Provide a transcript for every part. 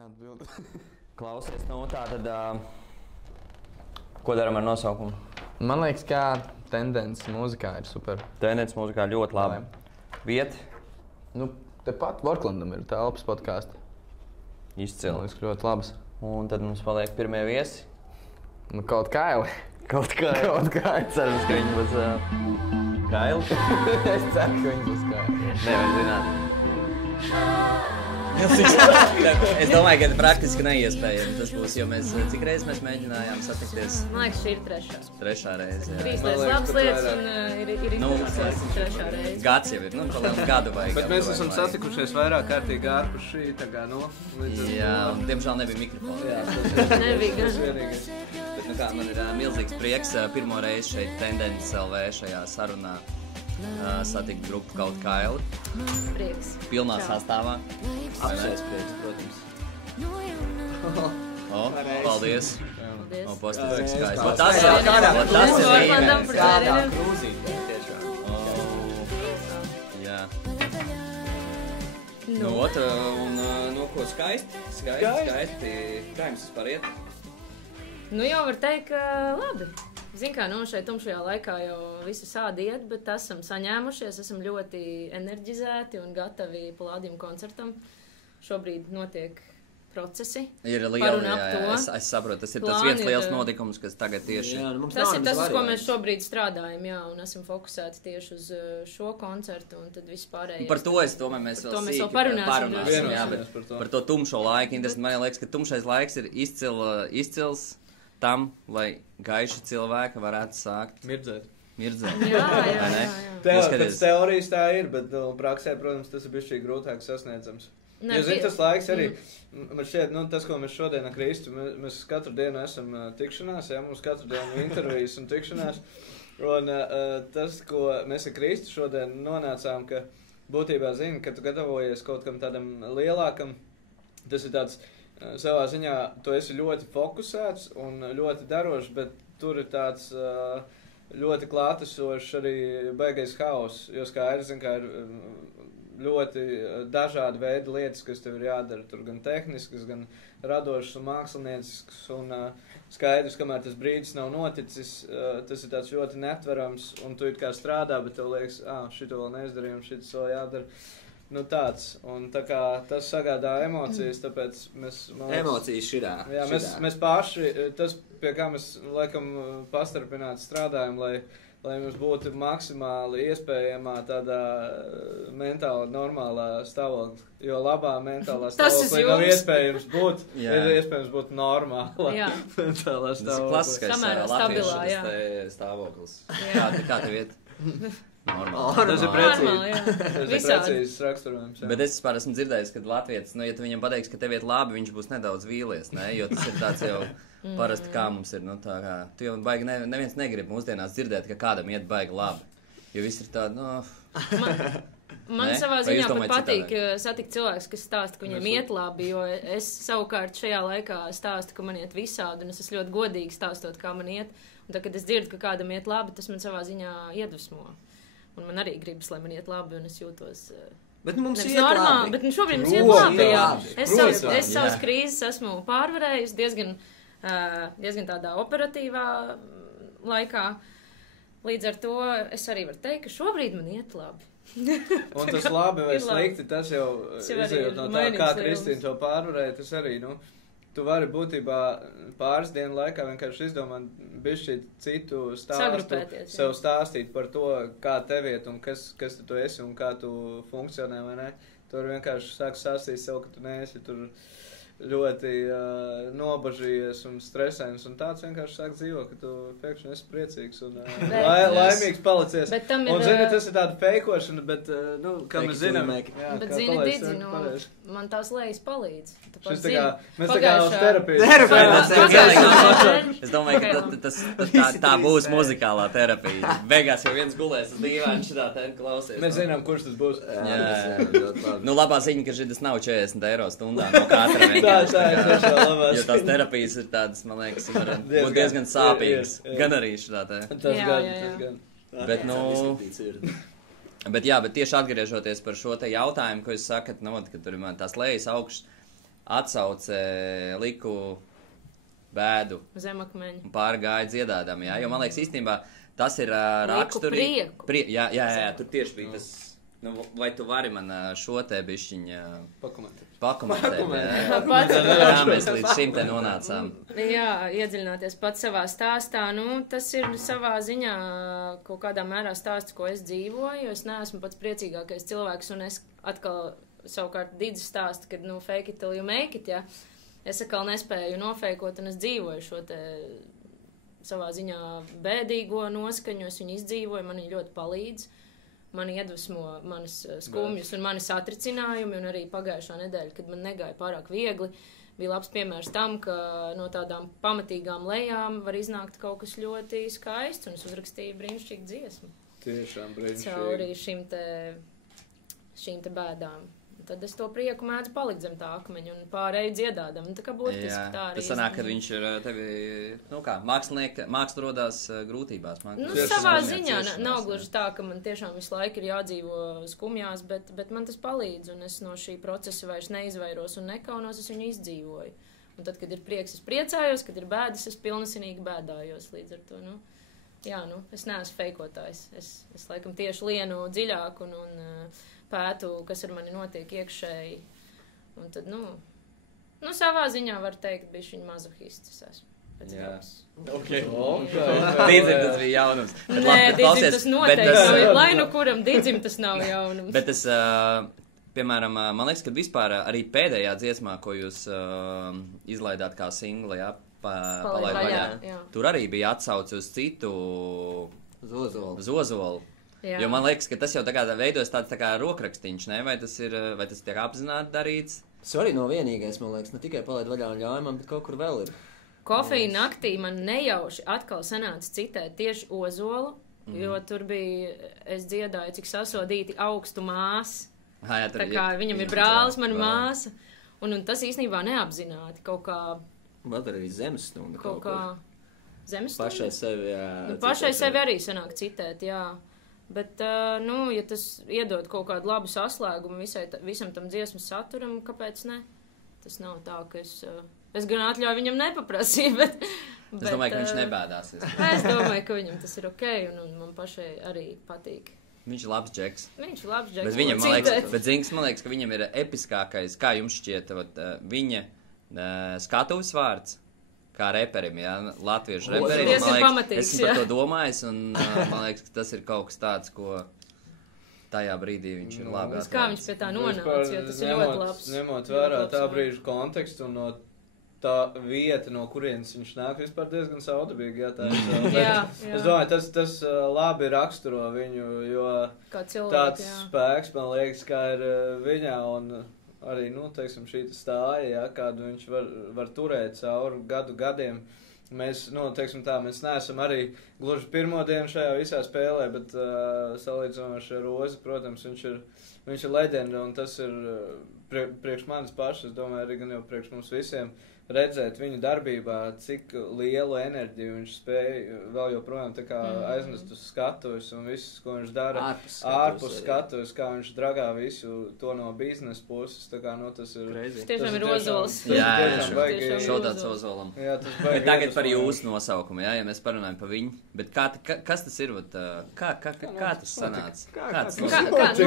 Atbildi. Klausies, nu tā tad, ko daram ar nosaukumu? Man liekas, kā tendence mūzikā ir super. Tendence mūzikā ļoti labi. Vieta? Nu, tepat Vorklandam ir telpas podkāsti. Izcili. Man liekas, ļoti labs. Un tad mums paliek pirmie viesi. Nu, kaut kaili. Kaut kā. Cerams, ka viņi būs kaili. Es ceru, ka viņi būs kaili. Nevar zināt. Es domāju, ka praktiski neiespējami tas būs, jo mēs cik reizes mēs mēģinājām satikties? Man liekas, šī ir trešā. Trešā reize, jā. Trīs labas lietas un ir izdevusies trešā reize. Gads jau ir, palielam gadu vajag. Bet mēs esam satikušies vairāk kārtīgi ārpus šī, tā kā, Jā, un diemžēl nebija mikrofona. Jā, Nebija gan. Bet, man ir milzīgs prieks pirmo reizi šeit Tendence LV šajā sarunā satikt grupu Kaut kaili. Prieks. Pilnā Čau. sastāvā. apsēs prieks, protams. Paldies. Paldies. Postīgs skaists. Paldies. Tas ir Vorklandam par dzērieniem. krūzīti, tiešām. Jā. Nu, Ko skaisti. Kā jums vispār iet? Nu jau var teikt, ka labi. Zin kā, šeit tumšajā laikā jau visi sādi iet, bet esam saņēmušies, esam ļoti enerģizēti un gatavi Palladium koncertam. Šobrīd notiek procesi. Ir Par liela, un ap to. es saprotu, tas ir tas Plāni viens liels ir, notikums, kas tagad tieši... Tas ir tas, uz ko mēs šobrīd strādājam, jā, un esam fokusēti tieši uz šo koncertu, un tad viss pārējais. Par to es domāju, mēs Par to vēl mēs vēl sīki parunāsim, jā, vienosimies bet par to. par to tumšo laiku. Interesanti, man liekas, ka tumšais laiks ir izcils tam, lai gaiši cilvēki varētu sākt Mirdzēt. mirdzēt. Jā. Vai ne? Pēc teorijas tā ir, bet praksē, protams, tas ir bišķī grūtāk sasniedzams. Jo, zini, tas laiks arī, man šķiet, tas, ko mēs šodien ar Kristu, mēs katru dienu esam tikšanās, jā, mums katru dienu intervijas un tikšanās, un tas, ko mēs ar Kristu šodien nonācām, ka būtībā zini, ka tu gatavojies kaut kam tādam lielākam, tas ir tāds, savā ziņā, tu esi ļoti fokusēts un ļoti darošs, bet tur ir tāds ļoti klātesošs arī baigais hauss, jo skaidrs, zini, kā ir ļoti dažādi veidi lietas, kas tev ir jādara, tur gan tehniskas, gan radošas un mākslinieciskas, un skaidrs, kamēr tas brīdis nav noticis, tas ir tāds ļoti netverams, un tu it kā strādā, bet tev liekas, šito vēl neizdarīju, un šitas vēl jādara. Nu tāds, un tā kā tas sagādā emocijas, tāpēc mēs... Emocijas širā. Jā, mēs paši, tas, pie kā mēs, laikam, pastarpināti strādājam, lai mums būtu maksimāli iespējamā tādā mentāli normālā stāvoklī, jo labā mentālā stāvoklī nav iespējams būt, ir iespējams būt normālā mentālā Tas ir stāvoklī. klasiskais Samērā latviešu stabilā, jā. tas stāvoklis. Kā tev iet? Tas ir Normāli, precīzi. jā. Tas ir Visādi. precīzs raksturojums. Bet es vispār esmu dzirdējis, ka latvietis, ja tu viņam pateiks, ka tev iet labi, viņš būs nedaudz vīlies, ne? Jo tas ir tāds jau parasti kā mums ir, tā kā, tu jau baigi neviens negrib mūsdienās dzirdēt, ka kādam iet baigi labi. Jo viss ir tādi, Man Ne? savā Vai ziņā jūs pat domājat patīk satikt cilvēkus, kas stāsta, ka viņiem iet labi, jo es savukārt šajā laikā stāstu, ka man iet visādi, un es esmu ļoti godīgi stāstot, kā man iet. Un tad, kad es dzirdu, ka kādam iet labi, tas man savā ziņā iedvesmo. Un man arī gribas, lai man iet labi, un es jūtos Bet mums nevis iet normāli, labi. bet šobrīd mums iet Protams, labi, jā. labi. Es Protams, savas krīzes esmu pārvarējusi diezgan tādā operatīvā laikā. Līdz ar to es arī varu teikt, ka šobrīd man iet labi. Un tas labi vai Ir labi. slikti, tas jau Tas jau arī izējot ir no tā, mainīgs kā lielums. Kristīna to pārvarēja, tas arī, tu vari būtībā pāris dienu laikā vienkārši izdomāt bišķi citu stāstu, Sagrupēties, jā. sev stāstīt par to, kā tev iet un kas tu esi un kā tu funkcionē, vai ne? Tu vari vienkārši sākt stāstīt sev, ka tu neesi tur ļoti nobažījies un stresēns un tāds vienkārši sāk dzīvot, ka tu pēkšņi esi priecīgs un laimīgs palicies. Bet tam ir, Un, zini, tas ir tāda feikošana, bet, kā mēs zinām, bet zini, Didzi, man tās lejas palīdz. Šis tā kā, mēs tā kā uz terapiju. Es domāju, ka tā būs muzikālā terapija. Beigās jau viens gulēs uz dīvāna šitā te klausies. Mēs zinām, kurš tas būs. Nu, labā ziņa, ka šis nav 40 eiro stundā no katra vienkārši. Tā ir tiešām labās. Jo tās terapijas ir tādas, man liekas, var būt diezgan sāpīgas. Gan arī šitā te. Tas gan. Bet, bet tieši atgriežoties par šo te jautājumu, ko jūs sakat, ka tur ir tās lejas atsauce liku bēdu. Zemakmeņu. Un pārgāja dziedādam, jā, jo man liekas īstenībā tas ir raksturīgi. Jā, tur tieši bija tas. Nu, vai tu vari man šo te bišķiņu pakomentēt? Jā, mēs līdz šim te nonācām. Jā, iedziļināties pats savā stāstā. Nu, tas ir savā ziņā kaut kādā mērā stāsts, ko es dzīvoju, jo es neesmu pats priecīgākais cilvēks, un es atkal savukārt Didzi stāstu, kad, fake it till you make it, jā. Es atkal nespēju nofeikot, un es dzīvoju šo te savā ziņā bēdīgo noskaņu, es viņu izdzīvoju, man viņi ļoti palīdz. Mani iedvesmo manas skumjas un mani satricinājumi, un arī pagājušā nedēļa, kad man negāja pārāk viegli, bija labs piemērs tam, ka no tādām pamatīgām lejām var iznākt kaut kas ļoti skaists, un es uzrakstīju brīnišķīgu dziesmu. Tiešām brīnišķīgi. Cauri šīm te bēdām. Tad es to prieku mēdzu palikt zem tā akmeņa un pārēju dziedādam. Tā kā burtiski tā arī. Tas sanāk, ka viņš ir tevi, māksla rodās grūtībās. Savā ziņā nav gluži tā, ka man tiešām visu laiku ir jādzīvo skumjās, bet man tas palīdz, un es no šī procesa vairs neizvairos un nekaunos, es viņu izdzīvoju. Un tad, kad ir prieks, es priecājos, kad ir bēdas, es pilnasinīgi bēdājos līdz ar to, es neesmu feikotājs. Es laikam tieši lienu dziļāk un pētu, kas ar mani notiek iekšēji. Un tad, savā ziņā var teikt, bišķiņ mazohists es esmu. Dīdzim tas bija jaunums. Nē, Dīdzim tas noteikti. Lai nu kuram Dīdzim tas nav jaunums. Bet es, piemēram, man liekas, ka vispār arī pēdējā dziesmā, ko jūs izlaidāt kā singli, palaid vaļā, tur arī bija atsauci uz citu Zozolu. Jā. Jo man liekas, ka tas jau tagad veidojas tāds tā kā rokrakstīņš, ne? Vai tas tiek apzināti darīts? Tas arī nav vienīgais, man liekas, ne tikai palaid vaļā un ļauj man, bet kaut kur vēl ir. Kofeīna naktī man nejauši atkal sanāca citēt tieši Ozolu, jo tur bija, es dziedāju, cik sasodīti augstu māsu. Tā kā viņam ir brālis, mana māsa. Un tas īstenībā neapzināti kaut kā... Vēl arī zemesstunda kaut kā. Zemesstunda? Pašai sevi, jā. Pašai sevi arī sanāk citēt, jā. Bet, ja tas iedod kaut kādu labu saslēgumu visam tam dziesmas saturam, kāpēc ne? Tas nav tā, ka es gan atļauju viņam nepaprasīju, bet... Es domāju, ka viņš nebēdās. Es domāju, ka viņam tas ir okei, un man pašai arī patīk. Viņš ir labs džeks. Bet viņam, man liekas, ka viņam ir episkākais, kā jums šķiet, viņa skatuves vārds. Kā reperim, jā, latviešu reperim. Es par to domājis, un man liekas, ka tas ir kaut kas tāds, ko tajā brīdī viņš ir labi atklājis. Kā viņš pie tā nonāca, jo tas ir ļoti labs. Ņemot vērā tā brīža kontekstu un no tā vieta, no kurienes viņš nāk, vispār diezgan saudabīgi, Es domāju, tas labi raksturo viņu, jo tāds spēks, man liekas, kā ir viņā un... Arī, šī stāja, kādu viņš var turēt cauri gadiem. Mēs, mēs neesam arī gluži pirmo dienu šajā visā spēlē, bet salīdzinoši ar Rozi, protams, viņš ir leģenda, un tas ir priekš manis pašas, es domāju, arī gan jau priekš mums visiem, redzēt viņu darbībā, cik lielu enerģiju viņš spēja vēl joprojām tā kā aiznest uz skatuves un viss, ko viņš dara ārpus skatuves, kā viņš dragā visu to no biznesa puses, tā kā, tas ir... Tas tiešām ir Ozols. Jā, šodāds Ozolam. Bet tagad par jūsu nosaukumu, ja mēs parunājam par viņu, bet kas tas ir, kā tas sanāca? Tas varētu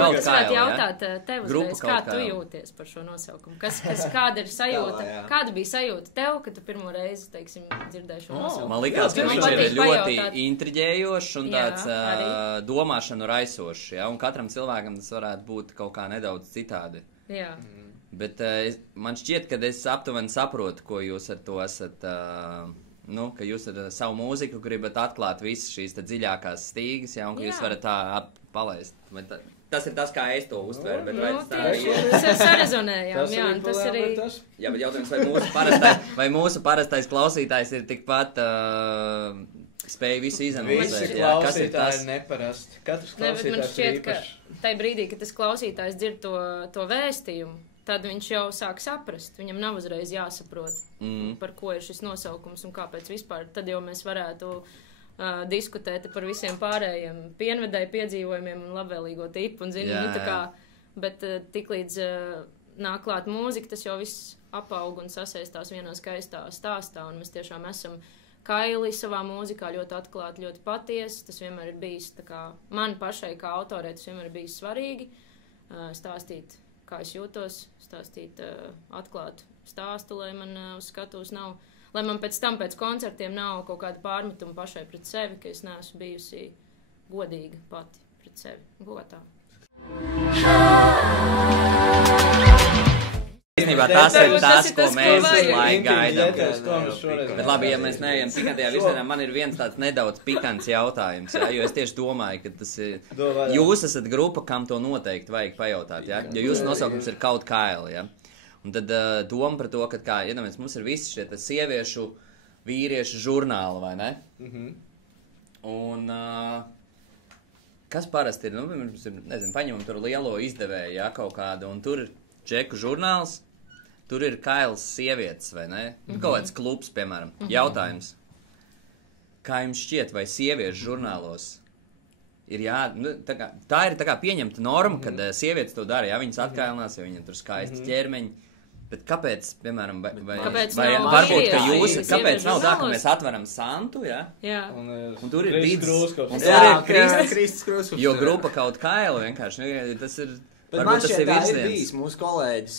jautāt tev uzreiz, kā tu jūties par šo nosaukumu? Kāda ir sajūta? Kāda bija sajūta tev, kad tu pirmo reizi, dzirdēji šo nosaukumu? Man likās, ka viņš ir ļoti intriģējošs un tāds domāšanu raisošs, ja? Un katram cilvēkam tas varētu būt kaut kā nedaudz citādi. Jā. Bet man šķiet, ka es aptuveni saprotu, ko jūs ar to esat, ka jūs ar savu mūziku gribat atklāt visas šīs dziļākās stīgas, ja? Un ka jūs varat tā palaist. Tas ir tas, kā es to uztveru, bet tas sarezonējām, jā, tas arī... Jā, bet jautājums, vai mūsu parastais klausītājs ir tikpat spēja visu izanalizēt? Visi klausītāji ir neparasti. Katrs klausītājs ir īpašs. Tajā brīdī, kad tas klausītājs dzird to vēstījumu, tad viņš jau sāk saprast. Viņam nav uzreiz jāsaprot, par ko ir šis nosaukums un kāpēc vispār. Tad jau mēs varētu... diskutēt par visiem pārējiem pienvedēju piedzīvojumiem un labvēlīgo tipu un bet tiklīdz nāk klāt mūzika, tas jau viss apaug un sasaistās vienā skaistā stāstā, un mēs tiešām esam Kaili savā mūzikā ļoti atklāti, ļoti patiesi. Tas vienmēr ir bijis, tā kā man pašai kā autorē, tas vienmēr ir bijis svarīgi stāstīt, kā es jūtos, stāstīt atklātu stāstu, lai man uz skatuves nav, lai man pēc tam, pēc koncertiem nav kaut kāda pārmetuma pašai pret sevi, ka es neesmu bijusi godīga pati pret sevi. Gotā. Īstenībā tas ir tas, ko mēs laik gaidām. Bet labi, ja mēs neejam pikantajā virzienā, man ir viens tāds nedaudz pikants jautājums, ja? Jo es tieši domāju, ka tas ir... Jūs esat grupa, kam to noteikti vajag pajautāt, ja? Jo jūsu nosaukums ir kaut Kaili, ja? Un tad doma par to, ka, kā, iedomājies, mums ir visi šie sieviešu, vīriešu žurnāli, vai ne? Un kas parasti ir, nezinu, paņemam tur lielo izdevēju, ja, kaut kādu, un tur ir Džeku žurnāls, tur ir Kailas sievietes, vai ne? Kaut kāds klubs, piemēram. Jautājums. Kā jums šķiet, vai sieviešu žurnālos ir tā ir tā kā pieņemta norma, kad sievietes to dara, ja viņas atkailinās, ja viņiem tur skaisti ķermeņi. Bet kāpēc, piemēram, vai varbūt, ka jūs, kāpēc nav tā, ka mēs atveram Santu, ja? Jā. Un tur ir Dīdz. Un tur ir Kristis Krūskops. Jo grupa kaut Kaila vienkārši, tas ir... Bet man šķiet, tā ir bijis. Mūsu kolēģis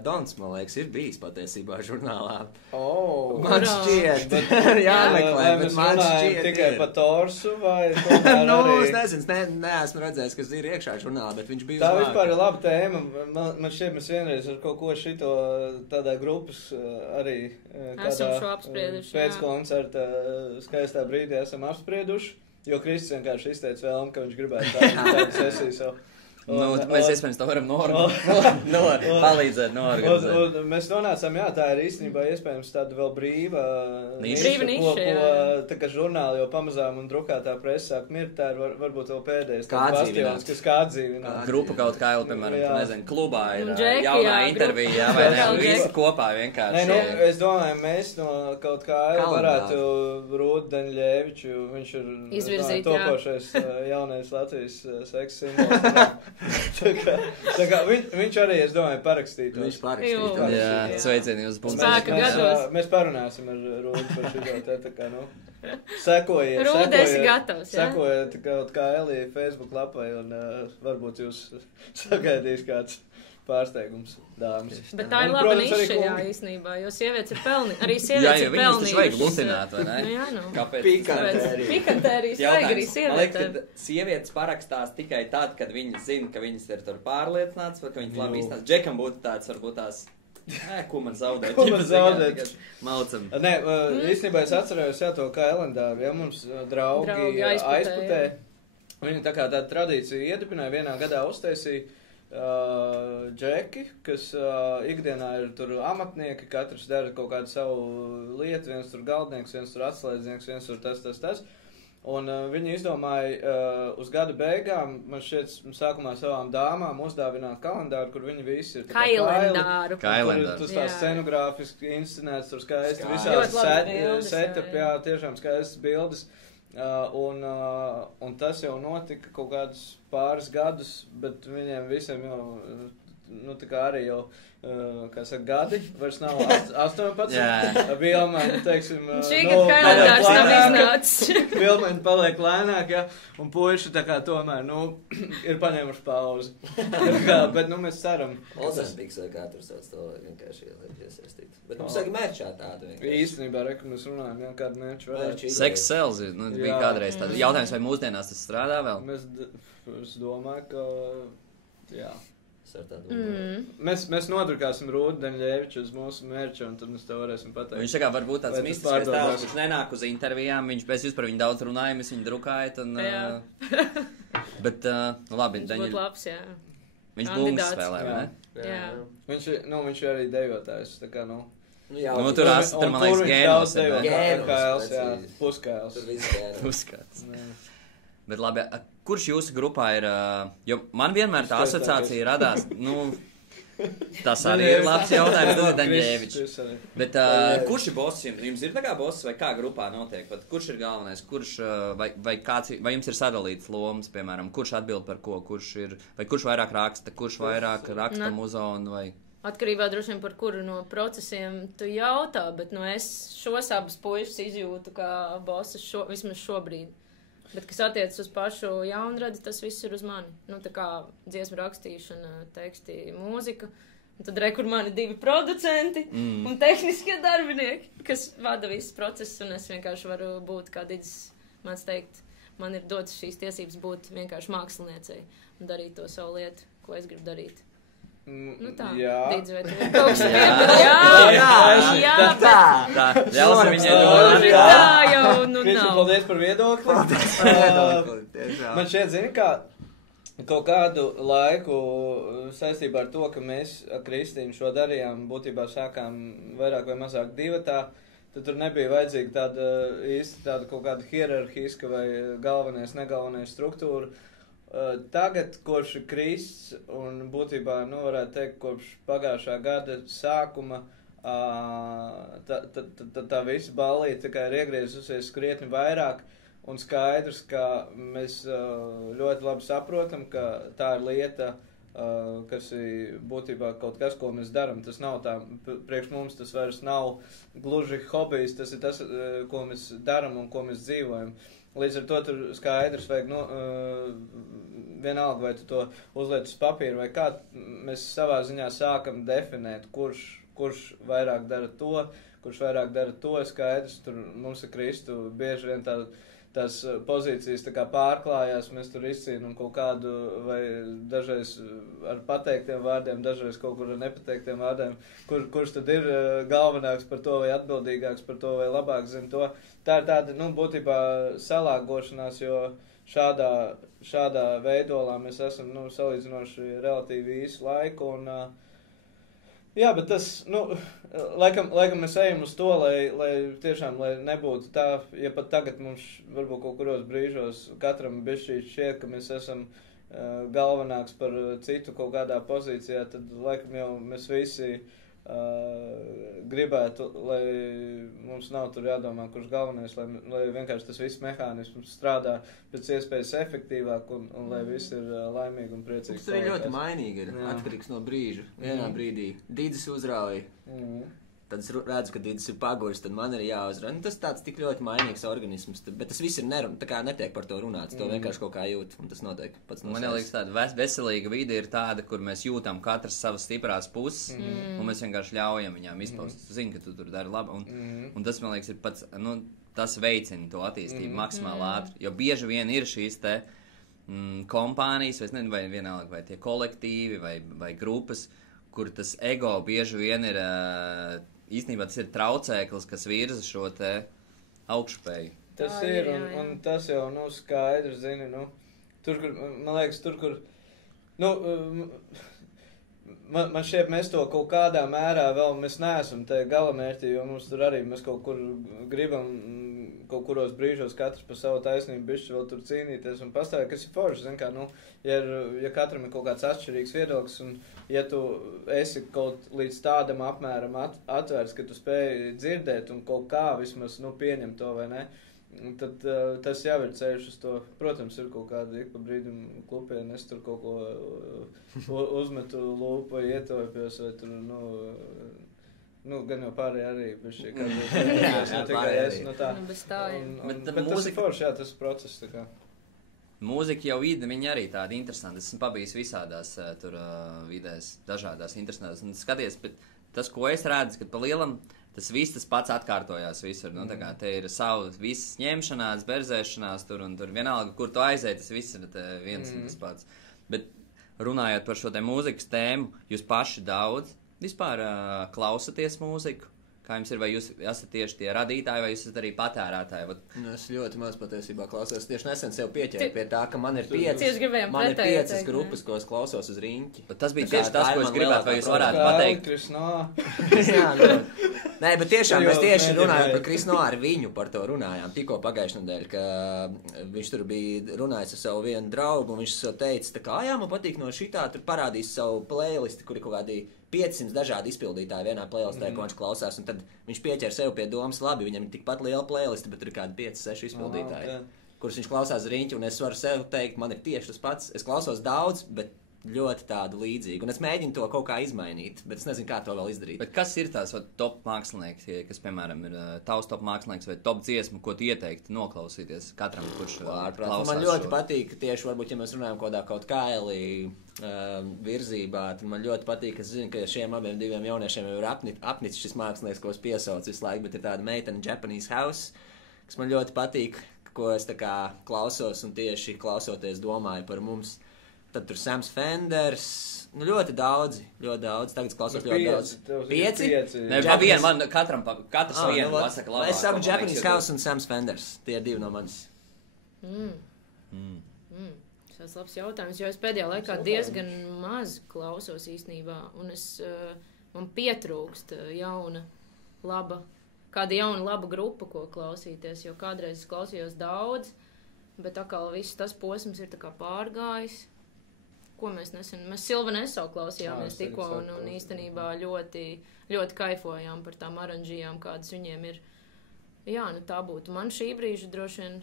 Dons, man liekas, ir bijis patiesībā žurnālā. Man šķiet, jāmeklē, bet man šķiet tikai pa torsu vai nu, es nezinu, neesmu redzējis, kas ir iekšā žurnālā, bet viņš bija tā vispār ir laba tēma. Man šķiet, mēs vienreiz ar kaut ko šito tādā grupas arī pēc koncerta skaistā brīdī esam apsprieduši, jo Kristis vienkārši izteica vēlmu, ka viņš gribētu tādu sesiju savu. Mēs iespējams to varam palīdzēt norganizēt. Un mēs nonācām, jā, tā ir īstenībā iespējams tāda vēl brīva niša, tā kā žurnāli jau pamazām un drukātā presa sāk mirt, tā ir varbūt vēl pēdējais bastions, kas kā atdzīvināt. Grupa kaut Kaila, piemēram, nezinu, klubā ir jaunā intervija, vai ne, visi kopā vienkārši. Nē, es domāju, mēs no kaut Kaila varētu Rūdu Daņļēviču, viņš ir topošais jaunais Latvijas seksa simbols. Tā kā viņš arī, es domāju, parakstītu. Viņš parakstītu. Jā, sveicieni jūs būs. Mēs parunāsim ar Rūdu par šito tā kā, sekojiet. Rūdu esi gatavs, jā? Sekojiet kaut kā Elija Facebook lapai un varbūt jūs sagaidīs kāds pārsteigums dāmas. Bet tā ir laba niša, jā, īstenībā, jo sievietes ir arī sievietes ir pelnījušas. Jā, viņas taču vajag lutināt, vai ne? Jā, Kāpēc? Pikantērijas vajag arī sievietēm. Man liekas, ka sievietes parakstās tikai tad, kad viņas zina, ka viņas ir tur pārliecināts, vai ka viņas labi izstāst. Džekam būtu tāds, varbūt tās, ko man zaudēt. Ko man zaudēt? Malcam. Nē, īstenībā es atcerējos, jā, to kā Elendāvi, ja mums draugi aizputē. Viņi tā kā tāda tradīcija iedibināja, vienā gadā uztaisīja džeki, kas ikdienā ir tur amatnieki, katrs dara kaut kādu savu lietu, viens tur galdnieks, viens tur atslēdznieks, viens tur tas. Un viņi izdomāja uz gada beigām, man šķiet, sākumā savām dāmām uzdāvināt kalendāru, kur viņi visi ir Kailendāru. Tas tā scenogrāfiski inscenēts, tur skaisti visādi setup, jā, tiešām skaistas bildes. Un tas jau notika kaut kādus pāris gadus, bet viņiem visiem jau, tā kā arī jau, kā saka, gadi, vairs nav 18. Vilmaņi, teiksim, kalendārs nav iznācis. Vilmaņi paliek lēnāk, ja, un puiši tā kā tomēr, ir paņēmuši pauzi. Bet, mēs ceram. Ozempiks vai kā tur sauc to vienkārši iesaistīt. Bet mums vajag mērčā tādu vienkārši. Īstenībā, mēs runājam, jā, kādu mērču varētu. Sex sells, bija kādreiz tāda. Jautājums, vai mūsdienās tas strādā vēl? Es domāju, ka, jā. Mm. Mēs nodrukāsim Rūdu Daņļēviču uz mūsu mērķu, un tad mēs tev varēsim pateikt. Viņš tā kā varbūt tāds mistiskais tēls, kurš nenāk uz intervijām, jūs par viņu daudz runājam, jūs viņu drukājat, un... Bet, labi, viņš būtu labs, jā. Viņš bungas spēlē, vai ne? Jā. Viņš ir arī dejotājs, tā kā, tur man liekas gēnos. Gēnos, jā, puskēls. Puskēls. Bet labi, kurš jūsu grupā ir, jo man vienmēr tā asociācija radās, tas arī ir labs jautājums, Daņļēvičs. Bet kurš ir boss? Jums ir tā kā boss vai kā grupā notiek? Kurš ir galvenais? Vai jums ir sadalīts lomas, piemēram, kurš atbild par ko? Kurš vairāk raksta, kurš vairāk raksta muzonu vai... Atkarībā droši vien par kuru no procesiem tu jautā, bet es šos abus puišus izjūtu kā bosas vismaz šobrīd. Bet, kas attiecas uz pašu jaunradi, tas viss ir uz mani. Tā kā dziesmu rakstīšana, teksti, mūzika. Un tad kur mani 2 producenti un tehniskie darbinieki, kas vada visas procesus, un es vienkārši varu būt, kā Didis mēdz teikt, man ir dotas šīs tiesības būt vienkārši māksliniecei un darīt to savu lietu, ko es gribu darīt. Tā, Didz, vai tev ir kaut kas tā. Ļausim viņai tā jau, nav. Paldies par viedokli. Man šeit, zini, kā kaut kādu laiku saistībā ar to, ka mēs ar Kristīnu šo darījām, būtībā sākām vairāk vai mazāk divatā, tad tur nebija vajadzīga tāda kaut kāda hierarhiska vai galvenais, negalvenais struktūra. Tagad, kopš ir Krists, un būtībā, varētu teikt, kopš pagājušā gada sākuma, tā visa ballīte ir iegriezusies krietni vairāk, un skaidrs, ka mēs ļoti labi saprotam, ka tā ir lieta, kas ir būtībā kaut kas, ko mēs daram. Tas nav tā, priekš mums tas vairs nav gluži hobijs, tas ir tas, ko mēs daram un ko mēs dzīvojam. Līdz ar to tur skaidrs vajag, vienalga, vai tu to uzliec uz papīra vai kā, mēs savā ziņā sākam definēt, kurš vairāk dara to, kurš vairāk dara to, skaidrs, tur mums ar Kristu bieži vien tās pozīcijas tā kā pārklājās, mēs tur izcīnam kaut kādu, vai dažreiz ar pateiktiem vārdiem, dažreiz kaut kur ar nepateiktiem vārdiem, kurš tad ir galvenāks par to, vai atbildīgāks par to, vai labāk zina to. Tā ir tāda, būtībā salāgošanās, jo šādā veidolā mēs esam, salīdzinoši relatīvi īsu laiku, un, jā, bet tas, laikam mēs ejam uz to, lai tiešām, lai nebūtu tā, ja pat tagad mums varbūt kaut kuros brīžos katram bišķīt šķiet, ka mēs esam galvenāks par citu kaut kādā pozīcijā, tad laikam jau mēs visi gribētu, lai mums nav tur jādomā, kurš galvenais, lai vienkārši tas viss mehānisms strādā pēc iespējas efektīvāk un lai viss ir laimīgi un priecīgi. Tas arī ļoti mainīgi ir, atkarīgs no brīža. Vienā brīdī Didis uzrauja, tad es redzu, ka Didis ir paguris, tad man ir jāuzrauja. Tas tāds tik ļoti mainīgs organisms, bet tas viss ir netiek par to runāts, to vienkārši kaut kā jūt, un tas notiek pats no sevis. Man liekas, tāda veselīga vide ir tāda, kur mēs jūtam katrs savas stiprās puses, un mēs vienkārši ļaujam viņām izpaust. Tu zini, ka tu tur dari labi, un tas, man liekas, ir pats, tas veicina to attīstību maksimāli ātri, jo bieži vien ir šīs te kompānijas, vai vienalga, vai tie kolektīvi, vai grupas, kur tas ego bieži vien ir, īstenībā tas ir traucēklis, kas virza šo te augšpēju. Tas ir, un tas jau, skaidrs, zini, tur, kur, man liekas, kur, man šķiet, mēs to kaut kādā mērā vēl mēs neesam te galamērķi, jo mums tur arī mēs kaut kur gribam, kaut kuros brīžos katrs par savu taisnību bišķi vēl tur cīnīties un pastāvēt, kas ir forši, zin kā, ja katram ir kaut kāds atšķirīgs viedoklis un ja tu esi kaut līdz tādam apmēram atvērts, ka tu spēj dzirdēt un kaut kā vismaz, pieņem to vai ne, tad tas jau ir ceļš uz to. Protams, ir kaut kāda ik pa brīdim klupiena, es tur kaut ko uzmetu lūpu vai ietojpjos vai tur, gan jau pārējie arī bišķi, ne tikai es, tā. Bet tas ir forši, jā, tas process, tā kā. Mūzika jau vide, viņa arī tāda interesanta. Es esmu pabijis visādās tur vidēs, dažādās interesantās. Un skaties, bet tas, ko es redzu, ka pa lielam tas viss tas pats atkārtojās visur. Tā kā te ir savas visas ņemšanās, berzēšanās tur un tur vienalga, kur tu aizēji, tas viss ir viens un tas pats. Bet runājot par šo te mūzikas tēmu, jūs paši daudz vispār klausaties mūziku? Kā jums ir, vai jūs esat tieši tie radītāji, vai jūs esat arī patērētāji? Es ļoti maz patiesībā klausos. Tieši nesen sev pieķēru pie tā, ka man ir 5 grupas, ko es klausos uz riņķi. Tas bija tieši tas, ko es gribētu, vai jūs varētu pateikt. Nē, bet tiešām mēs tieši runājam par Krisno, ar viņu par to runājām. Tikko pagājušajā nedēļā, ka viņš tur bija runājis ar savu vienu draugu, un viņš teica, tā kā, jā, man patīk no šitā, tur parādīs savu playlisti, kur ir kaut kādi 500 dažādi izpildītāji vienā playlistē, ko viņš klausās, un tad viņš pieķer sev pie domas, labi, viņam ir tikpat liela playlista, bet tur ir kādi 5-6 izpildītāji, kurus viņš klausās riņķi, un es varu sev teikt, man ir tieši tas pats, es klausos daudz, bet ļoti tādu līdzīgu. Un es mēģinu to kaut kā izmainīt, bet es nezinu, kā to vēl izdarīt. Bet kas ir tās top mākslinieki, kas, piemēram, ir tavs top mākslinieks vai top dziesmu, ko tu ieteikti noklausīties katram, kurš klausās? Man ļoti patīk, tieši varbūt, ja mēs runājam kaut Kailī virzībā, tad man ļoti patīk, es zinu, ka šiem abiem diviem jauniešiem jau ir apnicis šis mākslinieks, ko es piesaucu visu laiku, bet ir tāda meitene Japanese House, kas man ļoti patīk, ko es tā kā klausos un tieši klausoties domāju par mums. Tad tur Sams Fenders, nu ļoti daudz. Tagad klausos ļoti daudz. 5? Nē, pa vienu, man katrs vienu pasaka labāk. Es saku Japanese House un Sams Fenders, tie divi no manis. Tas labs jautājums, jo es pēdējā laikā diezgan maz klausos īstenībā, un man pietrūkst kāda jauna laba grupa, ko klausīties, jo kādreiz es klausījos daudz, bet atkal viss tas posms ir tā kā pārgājis. Ko mēs Silvan Eso klausījāmies tikko un īstenībā ļoti, ļoti kaifojām par tām aranžijām, kādas viņiem ir. Jā, nu tā būtu man šī brīža droši vien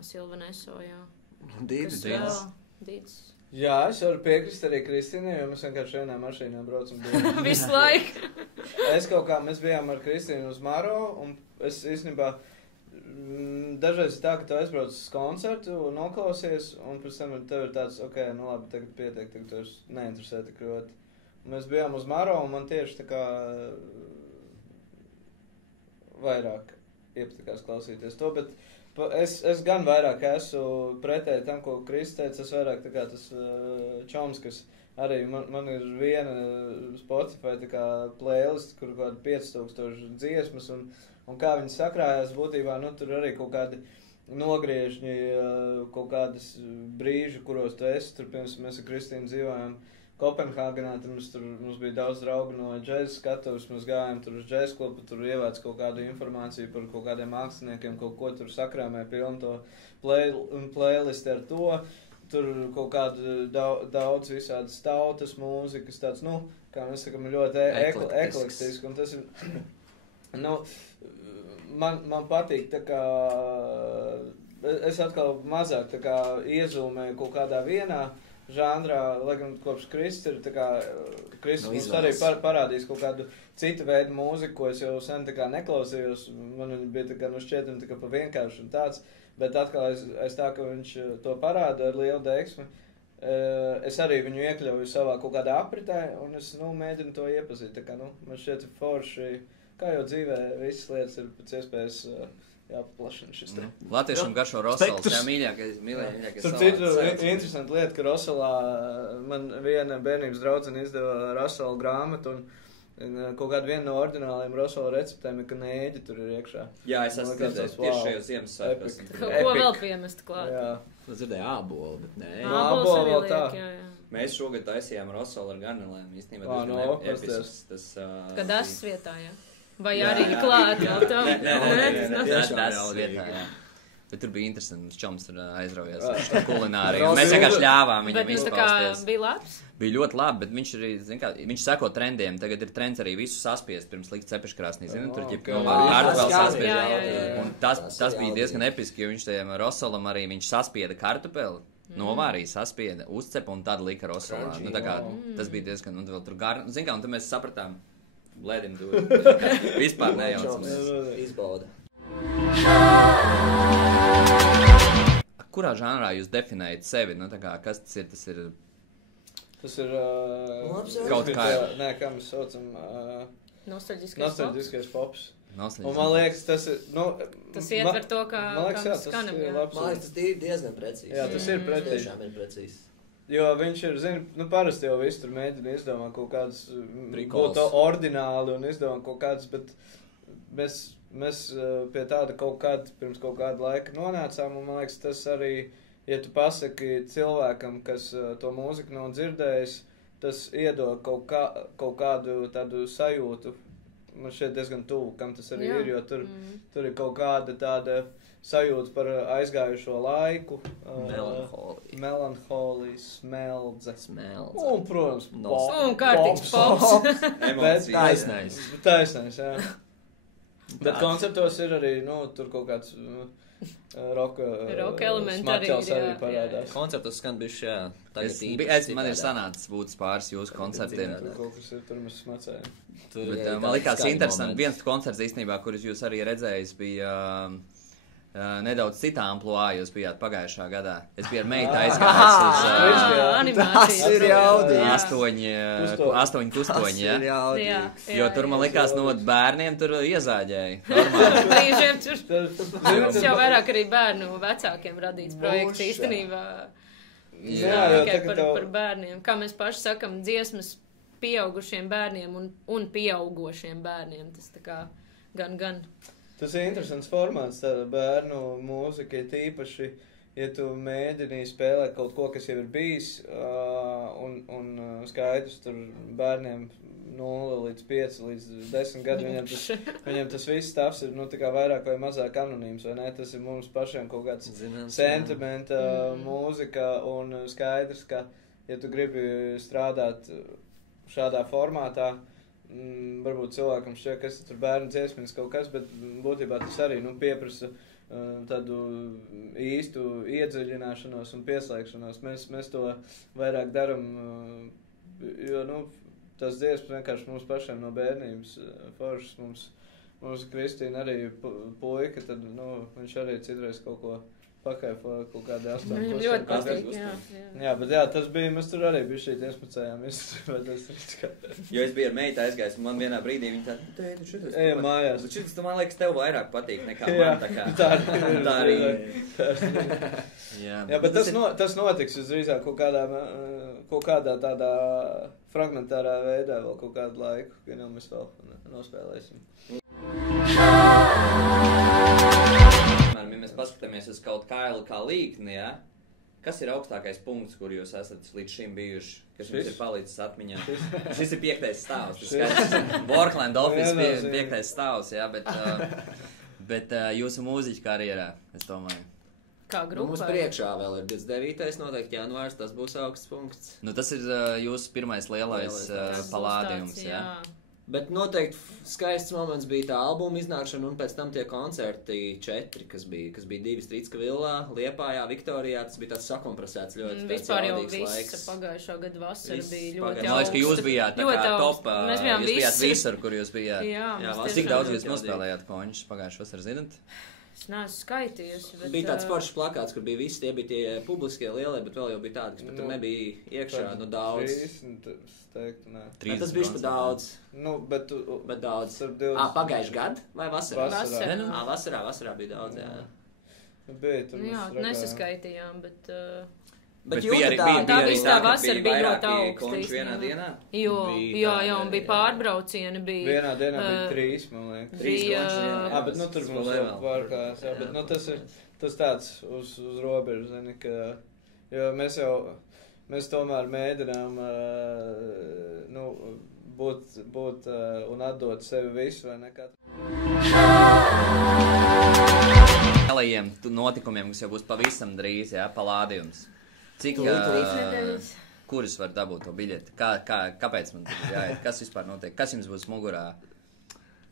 Silvan Eso, jā. Dīdis. Jā, es varu piekrist arī Kristīnai, jo mēs vienkārši vienā mašīnā braucam. Visu laiku. Mēs bijām ar Kristīnu uz Maro, un es īstenībā dažreiz ir tā, ka tu aizbrauc uz koncertu un noklausies, un pēc tam tev ir tāds, ok, nu labi, tagad pietiek, tagad tu neinteresē tik ļoti. Mēs bijām uz Maro, un man tieši tā kā vairāk iepatikās klausīties to, bet es gan vairāk esmu pretēji tam, ko Krists teica, es vairāk tā kā tas čoms, kas arī man ir viena Spotify tā kā playlist, kur kāda 5000 dziesmas, un kā viņi sakrājās būtībā, nu tur arī kaut kādi nogriežņi, kaut kādas brīži, kuros tu esi, tur piemēram mēs ar Kristīnu dzīvojām Kopenhāgenā, tad mums bija daudz draugu no džēza skatuves, mēs gājām tur uz džēza klubu, tur ievāc kaut kādu informāciju par kaut kādiem māksliniekiem, kaut ko tur sakrāmē pilnu to playlisti ar to, tur kaut kādu daudz visādas tautas mūzikas, tāds, nu, kā mēs sakam, ļoti eklektiski, un tas ir, nu, man patīk, tā kā, es atkal mazāk, tā kā, iezūmēju kaut kādā vienā žanrā, lai gan kopš Krists ir, tā kā, Krists mums arī parādījis kaut kādu citu veidu mūziku, ko es jau sen tā kā neklausījos, man viņa bija tā kā, nu šķietami tā kā pa vienkārši un tāds, bet atkal es tā, ka viņš to parāda ar lielu deksmi, es arī viņu iekļauju savā kaut kādā apritē, un es, nu, mēģinu to iepazīt, tā kā, nu, man šķiet forši, kā jau dzīvē, visas lietas ir pēc iespējas jāpaplašina šis te. Latviešam garšo Rosols, jā, mīļākais Tur citu interesanti lieta, ka Rosolā man viena bērnības draudzene izdeva Rosola grāmatu, un kaut kāda viena no ordinālajiem Rosola receptēm ir, ka nēģi tur ir iekšā. Jā, es esmu dzirdējis tieši šajos Ziemassvētkos. Ko vēl piemest klāt? Jā. Es dzirdēju ābolu, bet nē. Ābols arī liek, jā. Mēs šogad taisījām Rosola ar garnelēm, īstenībā tas Kad asas vietā, jā. Vai arī klāt vēl to? Tas vietā, jā. Bet tur bija interesanti, Čoms tur aizraujās ar šo kulināriju. Mēs vienkārši ļāvām viņam izpausties. Bet viņš tā kā bija labs? Bija ļoti labi, bet viņš arī, zin kā, viņš seko trendiem. Tagad ir trends arī visu saspiest pirms likt cepeškrāsnī, zini, tur ķip kartupeli saspiest. Un tas bija diezgan episki, jo viņš tajam Rosolam arī, viņš saspieda kartupeli, novārīja, saspieda, uzcepa un tad lika Rosolā. Nu tā kā, tas bija diezgan, un vēl tur zin kā, un tad mēs sapratām, Let him do it. Vispār nejaucamies. Izbauda. Kurā žanrā jūs definējat sevi? Nu, tā kā, kas tas ir? Tas ir kaut kā. Nē, kā mēs saucam? Nostalģiskais pops. Un man liekas, tas ir, nu... Tas ietver to, kā mēs skanam, jā. Man liekas, tas ir diezgan precīzi. Jā, tas ir precīzi. Tiešām ir precīzi. Jo viņš ir, zini, nu parasti jau visu tur mēģina izdomāt kaut kādas, būt ordināli un izdomāt kaut kādas, bet mēs pie tāda pirms kaut kāda laika nonācām, un man liekas, tas arī, ja tu pasaki cilvēkam, kas to mūziku nav dzirdējis, tas iedod kaut kādu tādu sajūtu, man šeit diezgan tuvu, kam tas arī ir, jo tur ir kaut kāda tāda sajūta par aizgājušo laiku. Melanholija, smeldze. Un, protams, un kārtīgs pops. Taisnais. Taisnais, jā. Bet koncertos ir arī, nu, tur kaut kāds roka elementi arī parādās. Koncertus skan bišķi, jā. Man ir sanācis būt pāris jūsu koncertiem. Kaut kas ir, tur mēs smacējam. Bet man likās interesanti. Viens koncerts īstenībā, kurus jūs arī redzējis, bija nedaudz citā amploā. Jūs bijāt pagājušā gadā. Es biju ar meitu aizgājis uz animācijas. Tas ir jaudīgi. 8 kustoņi, ja? Jā, Jo tur man likās, no bērniem tur iezāģēja. Normāli. Brīžiem tur. Tas jau vairāk arī bērnu vecākiem radīts projekts īstenībā. Tikai par bērniem. Kā mēs paši sakam, dziesmas pieaugušiem bērniem un pieaugošiem bērniem. Tas tā kā gan. Tas ir interesants formāts, tāda bērnu mūzika, tīpaši, ja tu mēģini spēlēt kaut ko, kas jau ir bijis, un skaidrs tur bērniem 0 līdz 5 līdz 10 gadu, viņam tas viss stāvs ir, tā kā vairāk vai mazāk anonīms, vai ne? Tas ir mums pašiem kaut kāds sentimenta mūzika, un skaidrs, ka, ja tu gribi strādāt šādā formātā, varbūt cilvēkam šķiet, kas tur bērnu dziesmins kaut kas, bet būtībā tas arī pieprasa tādu īstu iedziļināšanos un pieslēgšanos. Mēs to vairāk daram, jo tas dziesmas vienkārši mums pašiem no bērnības foršas. Mums Kristīna arī puika, tad viņš arī citreiz kaut ko pakaifoja kaut kādi 8. Viņam ļoti patīk, jā, bet tas bija, mēs tur arī bišķīt iespacējām. Jo es biju ar meitu aizgājis, un man vienā brīdī viņa tāda, ejam mājās. Bet šitas, man liekas, tev vairāk patīk nekā man, tā kā. Tā arī. Jā, bet tas notiks visdrīzāk kaut kādā tādā fragmentārā veidā vēl kaut kādu laiku, ja mēs vēl nospēlēsim. Ja mēs paskatāmies uz kaut Kailu kā līkni, ja? Kas ir augstākais punkts, kur jūs esat līdz šim bijuši, kas jums ir palicis atmiņā? Šis ir 5. stāvs, tas skaidrs. Borkland Office 5. stāvs, jā, bet jūsu mūziķa karjerā, es domāju. Kā grupa? Mums priekšā vēl ir 29. noteikti janvārs, tas būs augsts punkts. Tas ir jūsu pirmais lielais palādījums, jā? Bet noteikti skaists moments bija tā albuma iznākšana un pēc tam tie koncerti 4, kas bija 2 Strītska villā, Liepājā, Viktorijā. Tas bija tāds sakompresēts ļoti vispār jau viss pagājušā gada vasara bija ļoti augsta. Man liekas, ka jūs bijāt tā kā top, jūs bijāt visur, kur jūs bijāt. Jā, cik daudz jūs nospēlējāt končus pagājušā vasara, zinat? Es neesmu skaitījusi, bet... Bija tāds foršs plakāts, kur bija visi, tie bija tie publiskie lielie, bet vēl jau bija tādi, kas pat tur nebija iekšā, daudz. 30, teiktu, nē. Tas bija pa daudz. Bet daudz. Pagājuši gadu vai vasarā? Vasarā bija daudz, jā. Jā, nesaskaitījām, bet... Bet bija arī tā vasara bija ļoti augsta. Vienā dienā? Jā, un bija pārbraucieni. Vienā dienā bija 3, man liekas. Bet tur mums vēl pārkās. Bet tas tāds uz robežu, zini, ka... Jo mēs tomēr mēģinām būt un atdot sevi visu, vai nekā. Lielajiem notikumiem, kas jau būs pavisam drīz, jā, palādījums. Cik, kuras var dabūt to biļeti? Kāpēc man tur jāiet? Kas vispār notiek? Kas jums būs mugurā?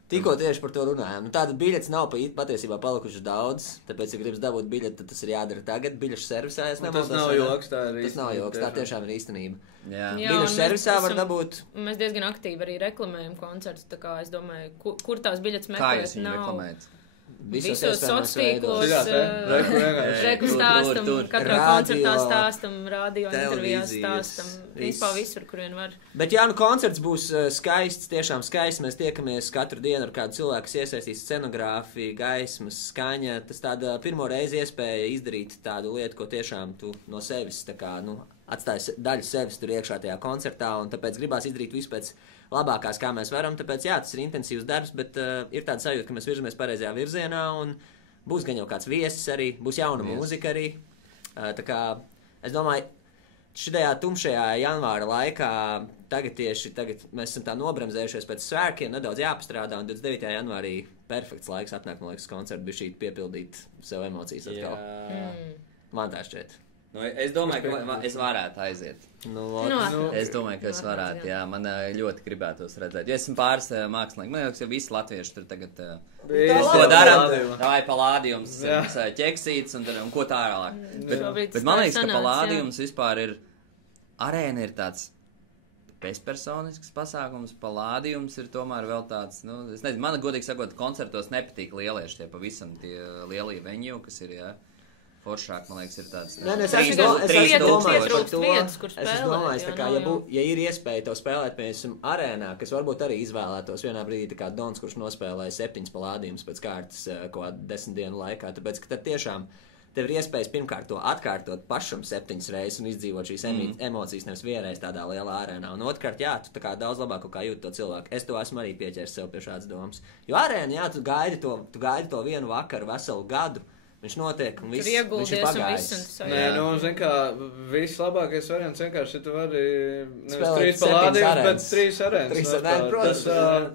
Tikko tieši par to runājām. Tāda biļetes nav patiesībā palikušas daudz, tāpēc, ja gribas dabūt biļeti, tad tas ir jādara tagad. Biļešu servisā, es nemaldos. Tas nav joks, tā ir īstenība. Tas nav joks, tā tiešām ir īstenība. Jā. Biļešu servisā var dabūt. Mēs diezgan aktīvi arī reklamējam koncertus, tā kā es domāju, kur tās biļetes meklēt nav. Kā jūs viņu reklamējat? Visos sociālos reku stāstam, katrā koncertā stāstam, radio intervijās stāstam, vispār visur, kur vien var. Bet koncerts būs skaists, tiešām skaists. Mēs tiekamies katru dienu ar kādu cilvēku, kas iesaistīs scenogrāfiju, gaismas, skaņa. Tas tāda pirmo reizi iespēja izdarīt tādu lietu, ko tiešām tu no sevis, tā kā, atstāji daļu sevis tur iekšā tajā koncertā, un tāpēc gribās izdarīt visu pēc labākās, kā mēs varam, tāpēc jā, tas ir intensīvs darbs, bet ir tāda sajūta, ka mēs virzamies pareizajā virzienā, un būs gan jau kāds viesis arī, būs jauna mūzika arī. Tā kā, es domāju, šitajā tumšajā janvāra laikā, tagad mēs esam tā nobremzējušies pēc svētkiem, nedaudz jāpastrādā, un 29. janvārī perfekts laiks atnāk, man liekas, koncertu bišķīt piepildīt sev emocijas atkal. Man tā šķiet. Nu, es domāju, ka es varētu aiziet. Es domāju, ka es varētu, jā. Man ļoti gribētos redzēt. Jo esmu pāris mākslinieki. Man liekas, ka visi latvieši tur tagad to darām. Vai palādījums, ķeksīts un ko tālāk. Bet man liekas, ka palādījums vispār ir, arēna ir tāds bezpersonisks pasākums, palādījums ir tomēr vēl tāds, nu, es nezinu, man godīgi sakot, koncertos nepatīk lielieši tie pavisam tie lielie venju, kas ir, jā. Foršāk, man liekas, ir tāds. Es domāju, ka ja ir iespēja to spēlēt, piemēram, arēnā, kas varbūt arī izvēlētos vienā brīdī tā kā Dons, kurš nospēlēja 7 palādījumus pēc kārtas kaut 10 dienu laikā, tāpēc, ka tad tiešām tev ir iespējas pirmkārt to atkārtot pašam 7 reizes un izdzīvot šīs emocijas nevis vienreiz tādā lielā arēnā. Un otrkārt, jā, tu tā kā daudz labāk kaut kā jūti to cilvēku. Es to esmu arī pieķēris sev pie šādas domas. Jo arēna, jā, tu gaidi to vienu vakaru veselu gadu. Viņš notiek un viņš ir pagājis. Nē, nu, zin kā, vislabākais variants vienkārši, ja tu vari nevis 3 palādījumus, bet 3 arēnas.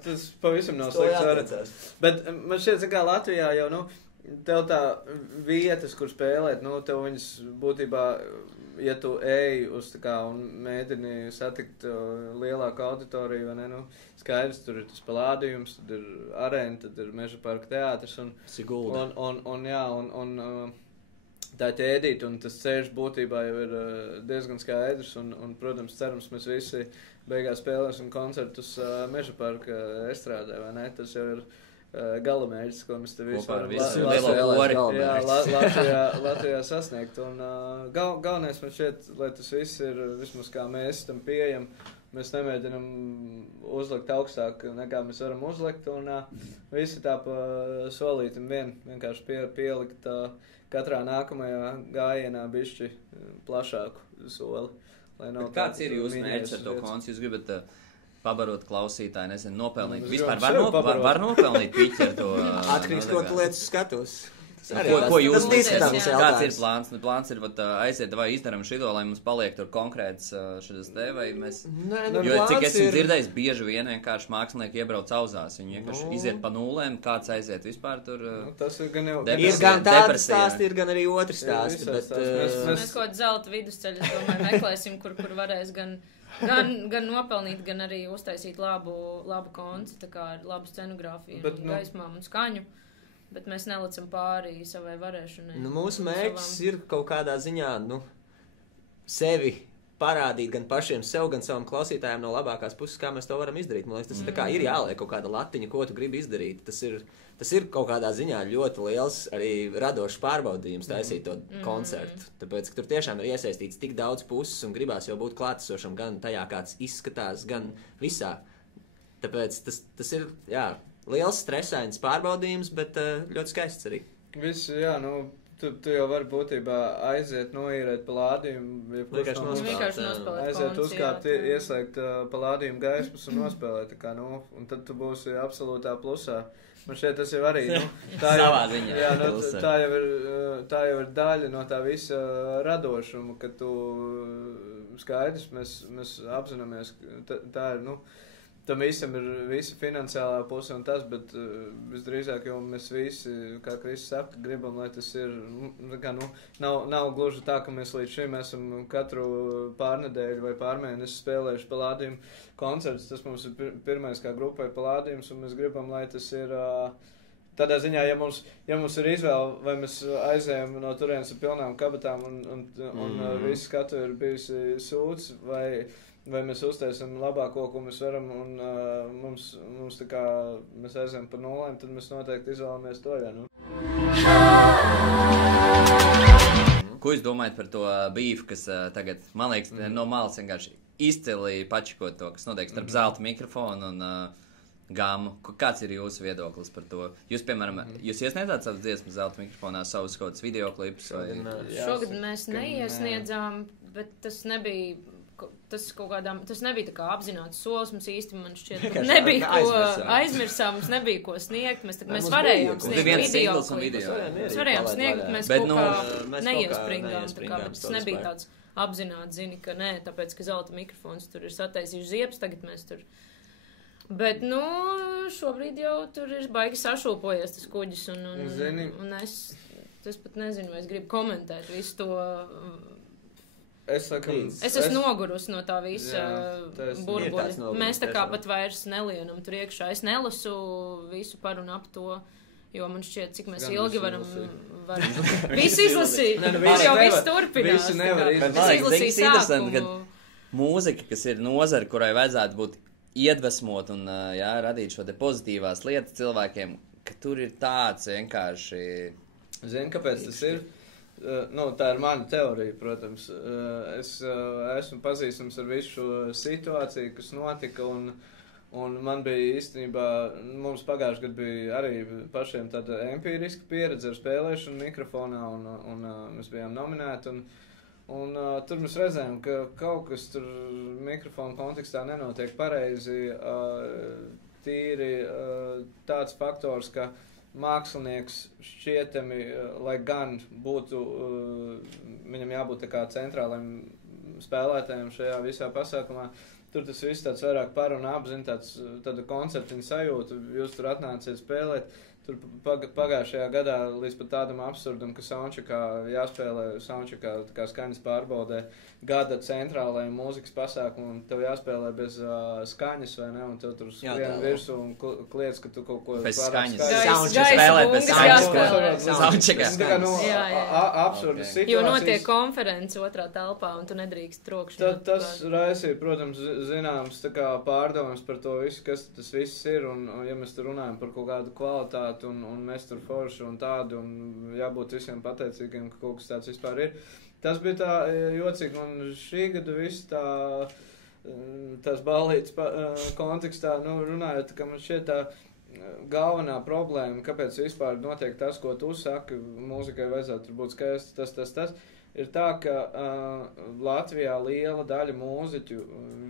Tas pavisam nav slikts variants. Bet man šķiet, zin kā, Latvijā jau, nu, tev tā vietas, kur spēlēt, nu, tev viņas būtībā, ja tu ej uz tā kā un mēģini satikt lielāku auditoriju, vai ne, nu, skaidrs, tur ir tas palādījums, tad ir arēna, tad ir Meža parka teātris un tā ķēdīt, un tas ceļš būtībā jau ir diezgan skaidrs, un protams, cerams, mēs visi beigās spēlēsim koncertus Meža parka estrādē, vai ne, tas jau ir galamērķis, ko mēs te visi varam Latvijā sasniegt. Un galvenais man šķiet, lai tas viss ir vismaz kā mēs tam pieejam. Mēs nemēģinam uzlikt augstāk, nekā mēs varam uzlikt. Un visi tā pa solītim vienkārši pielikt katrā nākamajā gājienā bišķi plašāku soli. Kāds ir jūsu mērķis ar to koncertu? Jūs gribat pabarot klausītāju, nezinu, nopelnīt. Vispār var nopelnīt piķi ar to. Atkarīgs, ko tu lietas skatos. Ko jūs lietas? Kāds ir plāns? Plāns ir aiziet, vai izdaram šito, lai mums paliek tur konkrēts šitas te, vai mēs... Jo, cik esmu dzirdējis, bieži vien vienkārši mākslinieki iebrauc auzās. Viņi vienkārši iziet pa nulēm, kāds aiziet vispār tur... Tas ir gan jau... Ir gan tādi stāsti, ir gan arī otri stāsti, bet... Mēs kaut zelta vidusceļu, es domāju, meklēsim, kur varēs gan nopelnīt, gan arī uztaisīt labu konci, tā kā ar labu scenogrāfiju, gaismām un skaņu. Bet mēs nelicam pārī savai varēšanai. Mūsu mērķis ir kaut kādā ziņā, sevi parādīt gan pašiem sev, gan savam klausītājiem no labākās puses, kā mēs to varam izdarīt. Man liekas, tas tā kā ir jāliek kaut kāda latiņa, ko tu gribi izdarīt. Tas ir kaut kādā ziņā ļoti liels arī radošs pārbaudījums taisīt to koncertu. Tāpēc, ka tur tiešām ir iesaistīts tik daudz puses un gribās jau būt klātesošam gan tajā, kāds izskatās, gan visā. Tāpēc tas ir, jā, liels stresains pārbaudījums, bet ļoti skaists arī. Viss, jā, tu jau vari būtībā aiziet, noīrēt palādījumu, vienkārši nospēlēt aiziet, uzkāpt, ieslēgt palādījumu gaismas un nospēlēt, tā kā, un tad tu būsi absolūtā plusā. Man šeit tas jau arī, savā ziņā. Jā, tā jau ir daļa no tā visa radošuma, ka tu skaidrs, mēs apzināmies, tā ir, tam visam ir visa finansiālā puse un tas, bet visdrīzāk jau mēs visi, kā Kristis saka, gribam, lai tas ir, nav gluži tā, ka mēs līdz šim esam katru pārnedēļu vai pārmēnesi spēlējuši palādījumu koncertus. Tas mums ir pirmais kā grupai palādījums, un mēs gribam, lai tas ir tādā ziņā, ja mums ir izvēle, vai mēs aizējam no turienes ar pilnām kabatām un visu skatu ir bijusi sūds, vai mēs uztaisam labāko, ko mēs varam, un mums tā kā mēs aizējam par nulēm, tad mēs noteikti izvēlamies to, jā, Ko jūs domājat par to bīfu, kas tagad, man liekas, no malas vienkārši izcili pačikot to, kas notiek starp zelta mikrofonu un gāmu? Kāds ir jūsu viedoklis par to? Jūs, piemēram, jūs iesniedzāt savas dziesmas zelta mikrofonā, savus kaut kādus videoklipus? Šogad mēs neiesniedzām, bet tas nebija... Tas nebija tā kā apzināts solis, mums īsti, man šķiet, nebija ko aizmirsām, mums nebija ko sniegt, mēs varējām sniegt video. Mēs varējām sniegt, bet mēs kaut kā neiespringām, tā kā, bet tas nebija tāds apzināts, zini, ka nē, tāpēc, ka zelta mikrofons tur ir sataisījuši ziepes, tagad mēs tur. Bet, šobrīd jau tur ir baigi sašūpojies tas kuģis, un es pat nezinu, vai es gribu komentēt visu to Es esmu nogurusi no tā visa burbuļa. Mēs tā kā pat vairs nelienam tur iekšā. Es nelasu visu par un ap to, jo man šķiet, cik mēs ilgi varam visu izlasīt. Jau viss turpinās. Visu nevar izlasīt. Es izlasīju sākumu. Ka mūzika, kas ir nozara, kurai vajadzētu būt iedvesmot un radīt šo te pozitīvās lietas cilvēkiem, ka tur ir tāds vienkārši... Zini, kāpēc tas ir? Tā ir mana teorija, protams. Es esmu pazīstams ar visu šo situāciju, kas notika, un man bija īstenībā, mums pagājuši gadu bija arī pašiem tāda empiriska pieredze ar spēlēšanu mikrofonā, un mēs bijām nominēti, un tur mēs redzējām, ka kaut kas tur mikrofona kontekstā nenotiek pareizi, tīri tāds faktors, ka mākslinieks šķietami, lai gan būtu, viņam jābūt tā kā centrālajiem spēlētājiem šajā visā pasākumā, tur tas viss tāds vairāk par un ap, tāda koncertiņa sajūta, jūs tur atnāciet spēlēt, tur pagājušajā gadā līdz pat tādam absurdam, ka soundcheckā jāspēlē, soundcheckā kā skaņas pārbaudē gada centrālajiem mūzikas pasākumu, un tev jāspēlē bez skaņas, vai ne, un tev tur skrien virsū un kliedz, ka tu kaut ko... Bez skaņas. Spēlēt bez skaņas. Soundcheckā. Tā kā, absurda situācijas. Jo notiek konferences otrā telpā, un tu nedrīkst trokšņot. Tas raisīja, protams, zināms, tā kā pārdomas par to visu, kas tas viss ir, un ja mēs tur runājam par kaut kādu kvalitāti, un mēs tur forši un tādu, un jābūt visiem pateicīgiem, ka kaut kas tāds vispār ir. Tas bija tā jocīgi, un šī gada viss tās ballītes kontekstā, runājot, ka man šķiet tā galvenā problēma, kāpēc vispār notiek tas, ko tu saki, mūzikai vajadzētu būt skaisti, tas, ir tā, ka Latvijā liela daļa mūziķu,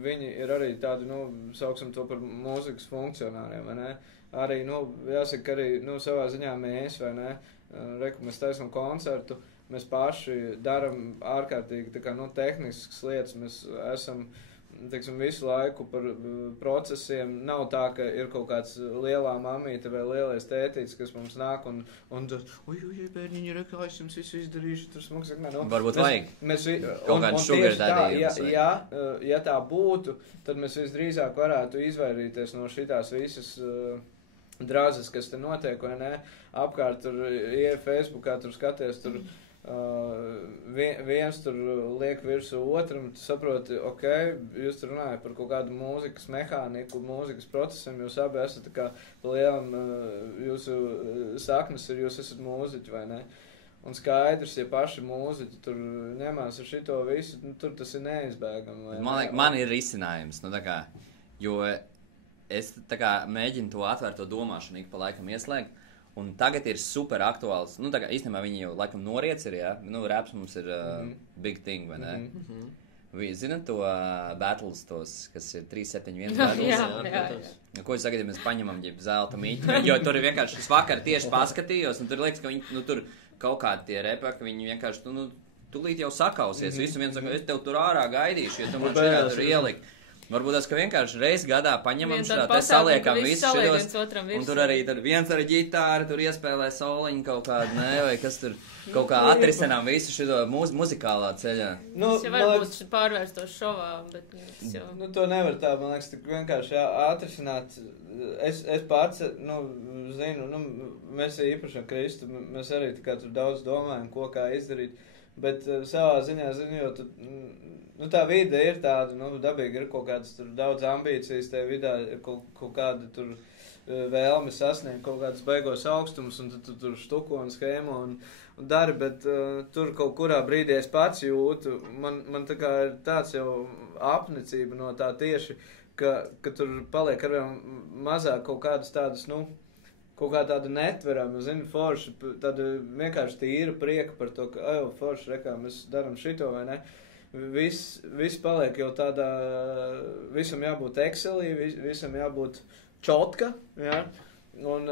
viņi ir arī tādi, sauksim to par mūzikas funkcionāriem, vai ne? Arī, jāsaka, arī, savā ziņā mēs, vai ne, mēs taisam koncertu, mēs paši daram ārkārtīgi, tā kā, tehniskas lietas, mēs esam, teiksim, visu laiku par procesiem, nav tā, ka ir kaut kāds lielā mamīte vai lielais tētīts, kas mums nāk un bērniņi, rekā, es jums visu izdarīšu, tur smuks, varbūt vajag. Kaut kāds sugar dadījums. Ja tā būtu, tad mēs visdrīzāk varētu izvairīties no šitās visas drāzes, kas te notiek, vai ne, apkārt tur, Facebookā tur skaties, tur viens tur liek virsū otram, tu saproti, ok, jūs tur runājat par kaut kādu mūzikas mehāniku, mūzikas procesam, jūs abi esat tā kā lielam, jūsu saknes ir, jūs esat mūziķi, vai ne? Un skaidrs, ja paši mūziķi tur ņemās ar šito visu, tur tas ir neizbēgami. Man ir risinājums, tā kā, jo es tā kā mēģinu to atvērto domāšanu ik pa laikam ieslēgt. Un tagad ir super aktuāls, tā kā īstenībā viņi jau laikam noriec ir, ja? Raps mums ir big thing, vai ne? Zinat to battles tos, kas ir 371 battles? Jā. Ko es tagad, ja mēs paņemam zelta mīķi? Jo tur ir vienkārši, es vakar tieši paskatījos, un tur liekas, ka viņi, tur kaut kādi tie repi, ka viņi vienkārši, tūlīt jau sakausies. Visu viens saka, es tev tur ārā gaidīšu, ja tu man šajā tur ielikt. Varbūt tas, ka vienkārši reiz gadā paņemam šitā, te saliekam visu šitos, un tur arī tad viens ar ģitāru, tur iespēlē soliņu kaut kādu, vai kas tur kaut kā atrisinām visu šito muzikālā ceļā. Tas jau varbūt pārvērstos šovā, bet... To nevar tā, man liekas, tik vienkārši atrisināt. Es pats, zinu, mēs īpaši ar Kristu, mēs arī tā kā tur daudz domājam, ko kā izdarīt, bet savā ziņā, zinot, tā vide ir tāda, dabīgi ir kaut kādas tur daudz ambīcijas, tajā vidē ir kaut kāda tur vēlme sasniegt kaut kādas baigos augstumus, un tu tur štuko un schēmo un dari, bet tur kaut kurā brīdī es pats jūtu, man tā kā ir tāds jau apnicība no tā tieši, ka tur paliek arvien mazāk kaut kādas tādas, kaut kā tāda netverama, forši, tāda vienkārši tīra prieka par to, ka, forši, rekā, mēs daram šito, vai ne? Viss paliek jau tādā, visam jābūt Excelī, visam jābūt čotka, ja? Un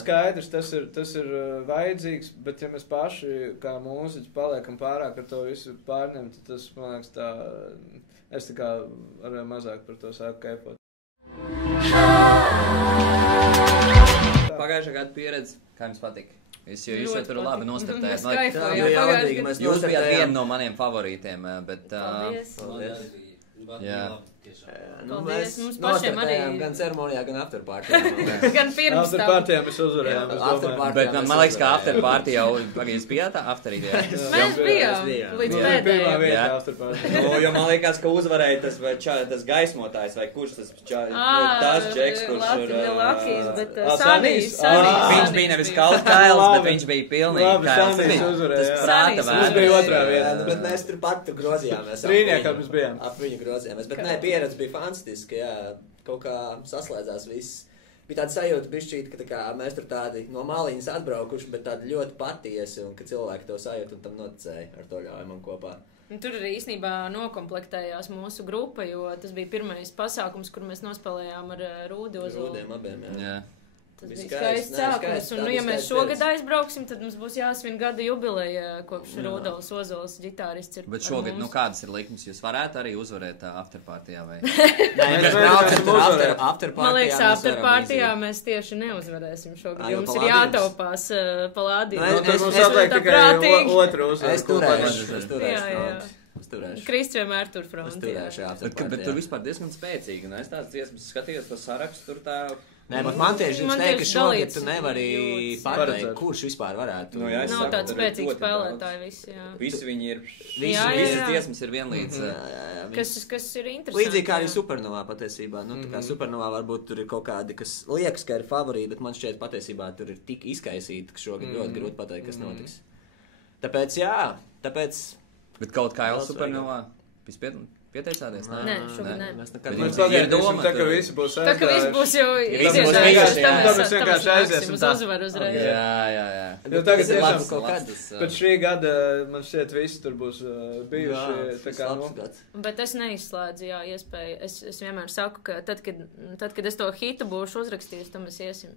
skaidrs tas ir vajadzīgs, bet ja mēs paši kā mūziķi paliekam pārāk ar to visu pārņemt, tad tas, man liekas, tā, es tā kā arvien mazāk par to sāku kaifot. Pagājušā gada pieredze, kā jums patika? Jo jūs jau tur labi nostartējāt. Jūs bijāt viena no maniem favorītiem, bet... Paldies. Jā. Paldies, mums pašiem arī. Gan ceremonijā, gan afterpartijā. Gan pirms tam. Afterpartijā mēs uzvarējām. Bet man liekas, ka afterpartijā jau, jūs bijāt afterīdijā? Mēs bijām līdz pēdējiem. Jo man liekas, ka uzvarēja tas gaismotājs, vai kurš tas čeks, kurš ir... Lakijs, bet Sanijs. Viņš bija nevis kaut kails, bet viņš bija pilnīgi kails. Sanijs uzvarēja. Tas prāta Mums bija otrā vieta. Bet mēs tur pat grozījāmies. Trīniekā mēs bijām. Ap viņu grozījāmies. Bet nē, pieredze bija fantastiska, jā. Kaut kā saslēdzās viss. Bija tāda sajūta bišķīt, ka tā kā mēs tur tādi no maliņas atbraukuši, bet tādi ļoti patiesi, un ka cilvēki to sajūta un tam noticēja ar to ļauj man kopā. Tur arī īstenībā nokomplektējās mūsu grupa, jo tas bija pirmais pasākums, kur mēs nospēlējām ar Rūdi Ozolu. Rūdiem abiem, jā. Tas bija skaists sākums, un ja mēs šogad aizbrauksim, tad mums būs jāsvin gada jubileja, kopš Rudolfs Ozols ģitārists ir. Bet šogad, kādas ir likmes, jūs varētu arī uzvarēt afterpartijā vai? Nē, mēs braucam afterpartijā. Man liekas, afterpartijā mēs tieši neuzvarēsim šogad, jo mums ir jātaupās palādīt. Tur mums atliek tikai otru uzvaru. Es turēšu. Krists vienmēr tur frontī. Bet tur vispār diezgan spēcīgi, ne? Es tāds dziesmas skatījos to sarakstu, tur tā... Nē, bet man tieši jums teikt, ka šogad tu nevari pateikt, kurš vispār varētu. Nav tāds spēcīgs spēlētāji visi, jā. Visi viņi ir, visas dziesmas ir vienlīdz. Kas ir interesanti. Līdzīgi kā arī Supernovā patiesībā. Tā kā Supernovā varbūt tur ir kaut kādi, kas liekas, ka ir favorīti, bet man šķiet patiesībā tur ir tik izkaisīti, ka šogad ļoti grūti pateikt, kas notiks. Tāpēc, jā, Bet kaut kā jau Supernovā pieteicāties? Nē, šogad nē. Mēs pagaidīsim, tā, ka visi būs aizgājuši. Tā, ka visi būs jau izgājuši. Tā mēs vienkārši aiziesim tā. Uzvaru uzreiz. Jā. Jo tagad tiešām, bet šī gada, man šķiet, visi tur būs bijuši. Tā kā, Bet es neizslēdzu, jā, iespēju. Es vienmēr saku, ka tad, kad es to hitu būšu uzrakstījis, tad mēs iesim.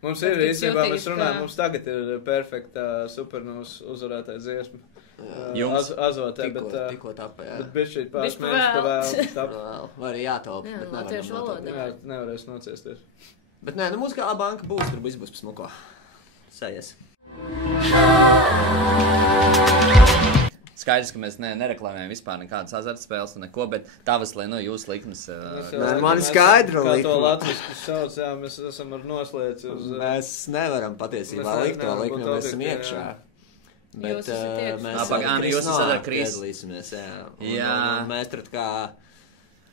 Mums ir īstenībā, mēs runājam, mums tagad ir perfekta Supernovas uzvarētāja dziesma. Azotē, tikko tapa, jā. Bet bišķi pāris mēnešus pavēl tapa. Vai arī jātaupa, bet latviešu valodā. Nevarēs nociesties. Bet nē, muzikālā banka būs, tur viss būs smuko. Sējies. Skaidrs, ka mēs nereklamējam vispār nekādas azartspēles un neko, bet tavas, lai jūsu likmes... Man skaidru likmi. Kā to latviski sauc, jā, mēs esam ar noslēdzi uz... Mēs nevaram patiesībā likt to likmi, jo mēs esam iekšā. Bet mēs esam piedalīsimies, jā. Un mēs tur kā...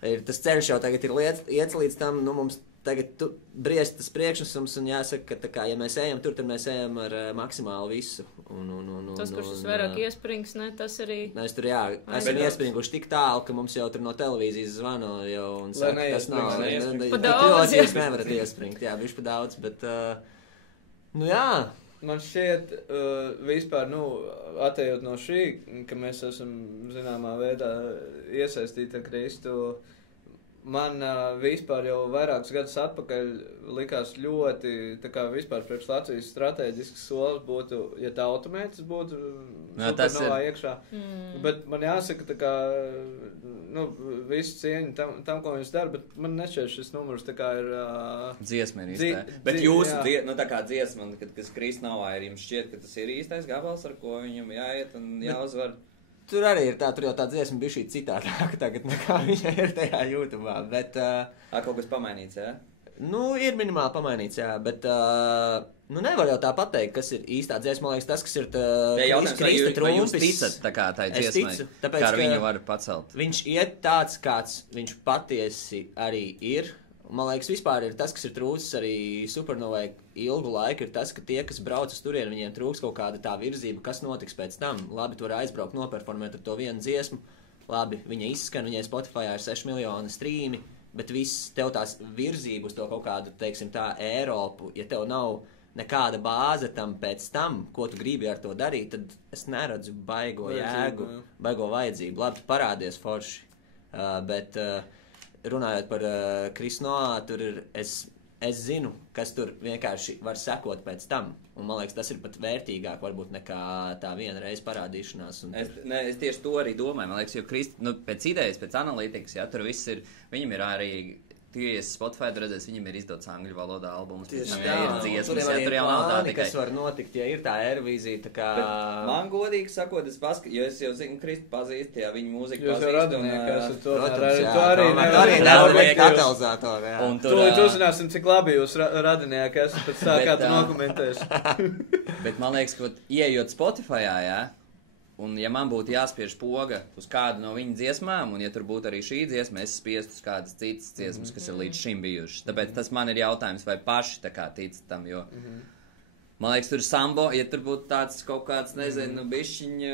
Tas ceļš jau tagad ir iets līdz tam, mums tagad briest tas priekšnesums un jāsaka, ka tā kā, ja mēs ejam tur, tad mēs ejam ar maksimāli visu. Tas, kurš tas vairāk iesprings, ne, tas arī... Mēs tur, jā, esam iespringuši tik tālu, ka mums jau tur no televīzijas zvano jau un saka, tas nav. Pa daudz, jā. Jūs nevarat iespringt, jā, bišķi pa daudz, bet, jā. Man šķiet, vispār, atejot no šī, ka mēs esam zināmā veidā iesaistīti ar Kristu, man vispār jau vairākus gadus atpakaļ likās ļoti, tā kā vispār priekš Latvijas strateģisks solis būtu, ja tā automētis būtu Supernovā iekšā. Bet man jāsaka, tā kā, visu cieņu tam, ko viņš dara, bet man nešķiet šis numurs, tā kā ir... Dziesma ir īstai. Bet jūsu, tā kā dziesma, kas Krisnovā ir, jums šķiet, ka tas ir īstais gabals, ar ko viņam jāiet un jāuzvar? Tur arī ir tā, tur jau tā dziesma bija šī citādāka tagad nekā viņa ir tajā YouTubā, bet... Kaut kas pamainīts, jā? Ir minimāli pamainīts, jā, bet... nevar jau tā pateikt, kas ir īstā dziesma, man liekas, tas, kas ir Krista Trumpis. Vai jūs ticat tā kā tai dziesmai, kā ar viņu var pacelt? Viņš iet tāds, kāds viņš patiesi arī ir. Man liekas, vispār ir tas, kas ir trūcis arī Supernovai ilgu laiku, ir tas, ka tie, kas brauc uz turieni, viņiem trūks kaut kāda tā virzība, kas notiks pēc tam. Labi, tu vari aizbraukt, noperformēt ar to vienu dziesmu, labi, viņa izskan, viņai Spotifyā ir 6 miljoni strīmi, bet viss tev tās virzību uz to kaut kādu, teiksim tā, Eiropu, ja tev nav nekāda bāze tam pēc tam, ko tu gribi ar to darīt, tad es neredzu baigo jēgu, baigo vajadzību. Labi, tu parādies forši, bet... Runājot par Krisnovā, tur ir, es zinu, kas tur vienkārši var sekot pēc tam. Un man liekas, tas ir pat vērtīgāk varbūt nekā tā viena reize parādīšanās. Es tieši to arī domāju. Man liekas, jo pēc idejas, pēc analītikas, jā, tur viss ir, viņam ir arī tu ies Spotify, tu redzēsi, viņam ir izdots angļu valodā albums. Tieši tā, ir dziesmas, tur jau nav tā tikai. Kas var notikt, ja ir tā Eirovīzija, tā kā... Bet man godīgi sakot, jo es jau zinu, Kristu pazīst, ja viņu mūziku pazīst. Jūs jau radinieki esat to. Protams, jā. Tu arī radinieki katalizatori, jā. Tūlīt uzzināsim, cik labi jūs radinieki esat pēc tā, kā tu dokumentēsi. Bet man liekas, ka ieejot Spotifyā, jā, un ja man būtu jāspiež poga uz kādu no viņa dziesmām, un ja tur būtu arī šī dziesma, es spiestu uz kādas citas dziesmas, kas ir līdz šim bijušas. Tāpēc tas man ir jautājums, vai paši tā kā tic tam, jo man liekas, tur sambo, ja tur būtu tāds kaut kāds, nezinu, bišķiņa,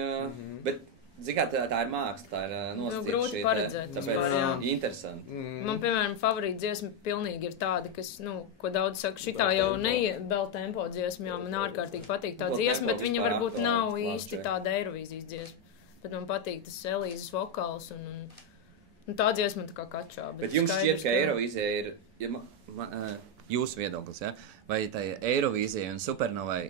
bet, zin kā, tā ir māksla, tā ir nosacīta šī. Grūti paredzēt. Tāpēc interesanti. Man, piemēram, favorīta dziesma pilnīgi ir tāda, kas, ko daudz saka, šitā jau Bel tempo dziesma, jo man ārkārtīgi patīk tā dziesma, bet viņa varbūt nav īsti tāda Eirovīzijas dziesma. Bet man patīk tas Elīzes vokāls un tā dziesma tā kā kačā. Bet jums šķiet, ka Eirovīzija ir, jūsu viedoklis, ja? Vai tai Eirovīzijai un Supernovai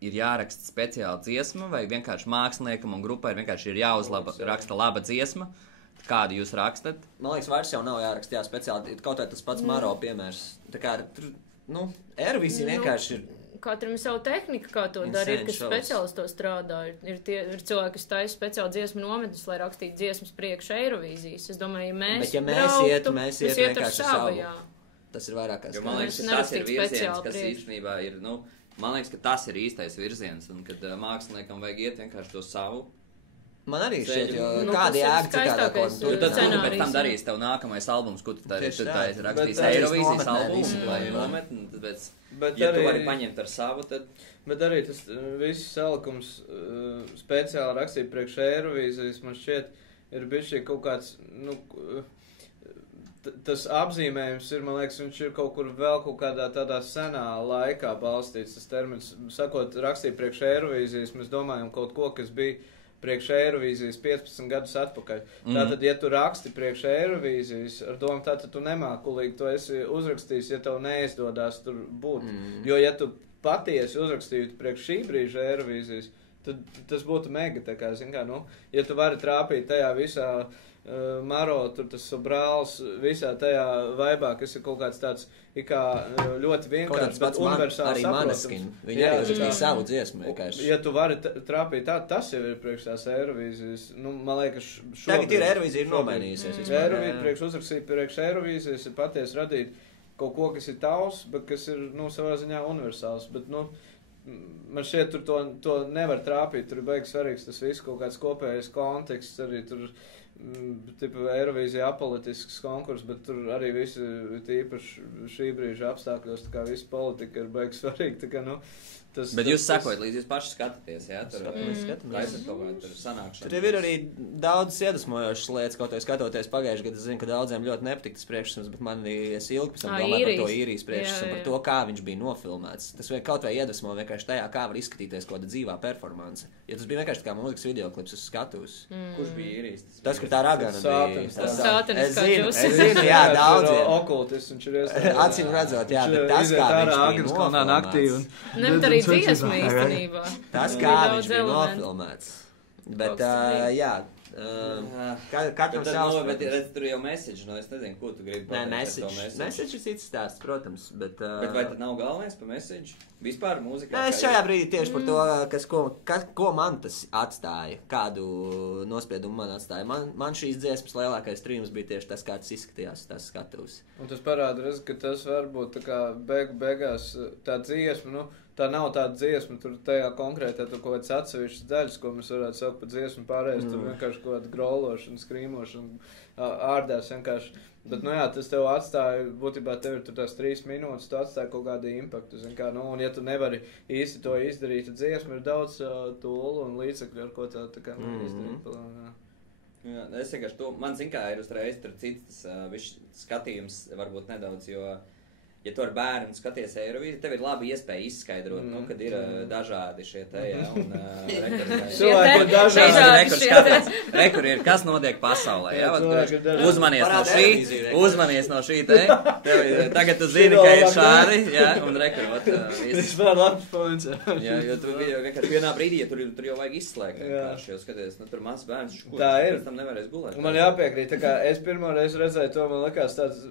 ir jāraksta speciāla dziesma, vai vienkārši māksliniekam un grupai vienkārši ir jāuzraksta laba dziesma? Kādu jūs rakstat? Man liekas, vairs jau nav jāraksta speciāli. Kaut vai tas pats Maro piemērs. Tā kā, Eirovīzija vienkārši ir... Katram ir savu tehniku, kā to dara, ir, kas speciālis to strādā. Ir cilvēki, kas taisa speciāli dziesmu nometnes, lai rakstītu dziesmas priekš Eirovīzijas. Es domāju, ja mēs iet vienkārši savu. Tas ir vairāk kā man liekas, ka tas ir virziens, kas īstenībā ir, man liekas, ka tas ir īstais virziens, un kad māksliniekam vajag iet vienkārši to savu. Man arī šķiet, jo kādi jēga citādā, ko tu pēc tam darīs tev nākamais albums, ko tu rakstīs Eirovīzijas albumu vai nometni, tāpēc, ja tu vari paņemt ar savu, tad... Bet arī tas viss salikums speciāli rakstīt priekš Eirovīzijas, man šķiet, ir bišķi kaut kāds, tas apzīmējums ir, man liekas, viņš ir kaut kur vēl kaut kādā tādā senā laikā balstīts, tas termins, sakot, rakstīt priekš Eirovīzijas, mēs domājam kaut ko, kas bija priekš Eirovīzijas 15 gadus atpakaļ. Tātad, ja tu raksti priekš Eirovīzijas, ar domu, tātad tu nemākulīgi to esi uzrakstījis, ja tev neizdodās tur būt. Jo, ja tu patiesi uzrakstītu priekš šī brīža Eirovīzijas, tad tas būtu mega, tā kā, zin kā, ja tu vari trāpīt tajā visā Maro, tur tas brāls, visā tajā vaibā, kas ir kaut kāds tāds, ļoti vienkārši, bet universāli saprotams. Viņi arī uzrakstīja savu dziesmu vienkārši. Ja tu vari trāpīt tā, tas jau ir priekš tās Eirovīzijas, man liekas, šobrīd... Tagad ir Eirovīzija ir nomainījusies. Priekš uzrakstīt priekš Eirovīzijas ir patiesi radīt kaut ko, kas ir tavs, bet kas ir, savā ziņā universāls, bet, man šķiet, tur to nevar trāpīt, tur ir baigi svarīgs tas viss, kaut kāds kopējais konteksts, arī tur Eirovīzija apolitisks konkurss, bet tur arī visi, tīpaši šī brīža apstākļos, tā kā visa politika ir baigi svarīga, tā kā, Bet jūs sakojat, līdz jūs paši skatāties, jā? Skatāmies. Tur sanākšana. Tur ir arī daudz iedvesmojošas lietas, kaut vai skatoties pagājušajā gadā. Es zinu, ka daudziem ļoti nepatīk tas priekšsums, bet man es ilgi pēc tam domāju par to īrijas priekšsumu, par to, kā viņš bija nofilmēts. Tas kaut vai iedvesmo vienkārši tajā, kā var izskatīties kaut kāda dzīvā performance. Ja tas bija vienkārši kā mūzikas videoklips uz skatuves. Kurš bija īrijas? Tas, kur tā ragana bija. Sātanis kā jūs. Es zinu, jā, daudziem. Okultis, viņš ir iestādā. Acīm redzot, jā, bet tas, kā viņš bija nofilmēts. Dziesma īstenībā. Tas, kā viņš bija nofilmēts. Bet, jā. Katram savs. Bet tur jau message, es nezinu, ko tu gribi pateikt. Nē, message ir cits stāsts, protams. Bet vai tad nav galvenais par message? Vispār mūzikā? Nē, es šajā brīdī tieši par to, ko man tas atstāja, kādu nospiedumu man atstāja. Man šīs dziesmas lielākais trījums bija tieši tas, kā tas izskatījās, tas skatuvs. Un tas parāda, ka tas varbūt tā kā beigās tā dziesma, tā nav tāda dziesma, tur tajā konkrētā tur kaut kāds atsevišķs daļas, ko mēs varētu saukt par dziesmu pārējais, tur vienkārši kaut kāda grološana, skrīmošana, ārdās vienkārši. Bet, tas tev atstāja, būtībā tev ir tur tās 3 minūtes, tu atstāja kaut kādu impaktu, un ja tu nevari īsti to izdarīt, tad dziesma ir daudz tūlu un līdzekļu, ar ko tā kā izdarīt. Jā, es vienkārši to, man zin kā ir uzreiz tur cits skatījums varbūt nedaudz, jo ja tu ar bērnu skaties Eirovīziju, tev ir labi iespēja izskaidrot, kad ir dažādi šie te, un cilvēki ir dažādi. Rekur ir, kas notiek pasaulē, uzmanies no šī te, tagad tu zini, ka ir šādi, un rekur, Tas vēl labs points. Jā, jo tu vienkārši vienā brīdī, ja tur jau vajag izslēgt, vienkārši, jo skaties, tur mazs bērns, tā ir. Pēc tam nevarēs gulēt. Man jāpiekrīt, tā kā es pirmo reizi redzēju to, man likās tāds,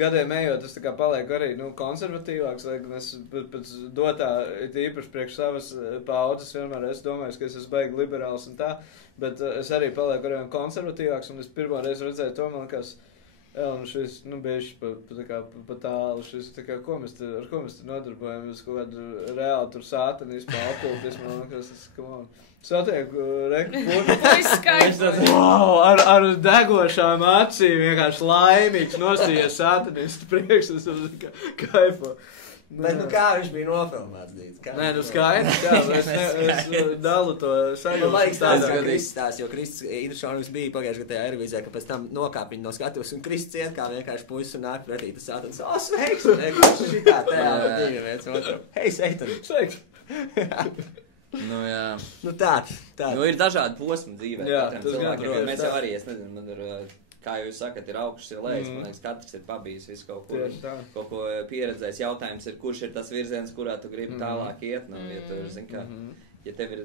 gadiem ejot, es tā kā palieku arī, konservatīvāks, lai gan es pēc dotā, īpaši priekš savas paudzes, vienmēr es domāju, ka es esmu baigi liberāls un tā, bet es arī palieku arī konservatīvāks, un es pirmo reizi redzēju to, man liekas, un šis, bieži pa tālu, šis, tā kā, ar ko mēs te nodarbojamies, kaut kādu reāli tur sātanismu, okultismu, man liekas, come on. Satieku wow, ar degošām acīm vienkārši laimīgs nostījies satanistu priekš, es kaifo. Bet, kā viņš bija nofilmēts, Dīts? Nē, skaidrs, es dalu to sajūtu. Man liekas tāds, ka Kristis tās, jo Kristis interesants bija pagājušajā gadā Eirovīzijā, ka pēc tam nokāp viņu no skatuves, un Kristis iet kā vienkārši puisis un nāk pretī tas sātans. Sveiks! Šitā teātra divi viens otru. Hei, Seitani! Sveiks! Jā. Tā. Ir dažādi posmi dzīvē. Jā, tas gan, mēs jau arī, es nezinu, man ir, kā jūs sakat, ir augšas, ir lejas, man liekas, katrs ir pabijis visu kaut ko pieredzējis. Jautājums ir, kurš ir tas virziens, kurā tu gribi tālāk iet, ja tu zini, ka, ja tev ir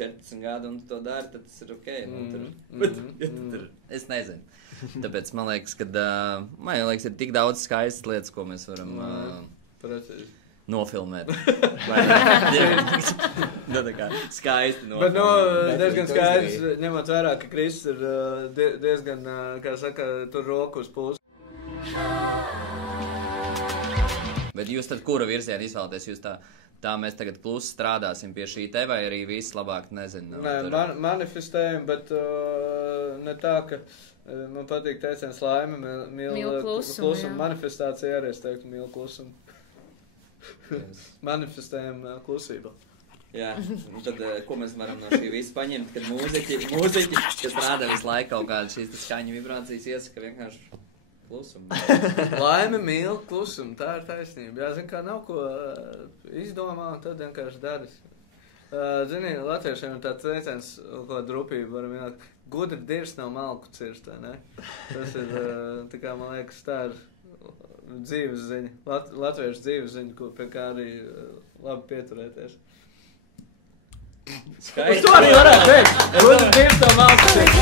14 gadi un tu to dari, tad tas ir ok, Es nezinu. Tāpēc man liekas, ka, ir tik daudz skaistas lietas, ko mēs varam nofilmēt. Tā kā skaisti nofilmēt. Bet, diezgan skaidrs, ņemot vērā, ka Kristis ir diezgan, kā saka, tur roku uz pulsu. Bet jūs tad kura virziena izvēlaties? Jūs tā mēs tagad plus strādāsim pie šī te, vai arī viss labāk, nezinu? Nē, manifestējam, bet ne tā, ka man patīk teiciens laime, mīl klusumu. Manifestācija arī, es teiktu, mīl klusumu. Yes. Manifestējam klusību. Jā, un tad, ko mēs varam no šī visa paņemt, kad mūziķi, kas rāda visu laiku kaut kādas šīs skaņu vibrācijas, iesaka vienkārši klusumu. Laime mīl klusumu, tā ir taisnība. Jā, zin, kā nav ko izdomā, un tad vienkārši daris. Zini, latviešiem ir tāds teiciens, ko drupība varam vienāk, gudri dirs nav malku cirst, vai ne? Tas ir, tā kā man liekas, tā ir dzīves ziņa, latviešu dzīves ziņa, pie kā arī labi pieturēties. Skaisti. Uz to arī varētu teikt. Gudri dirs nav malku cirst.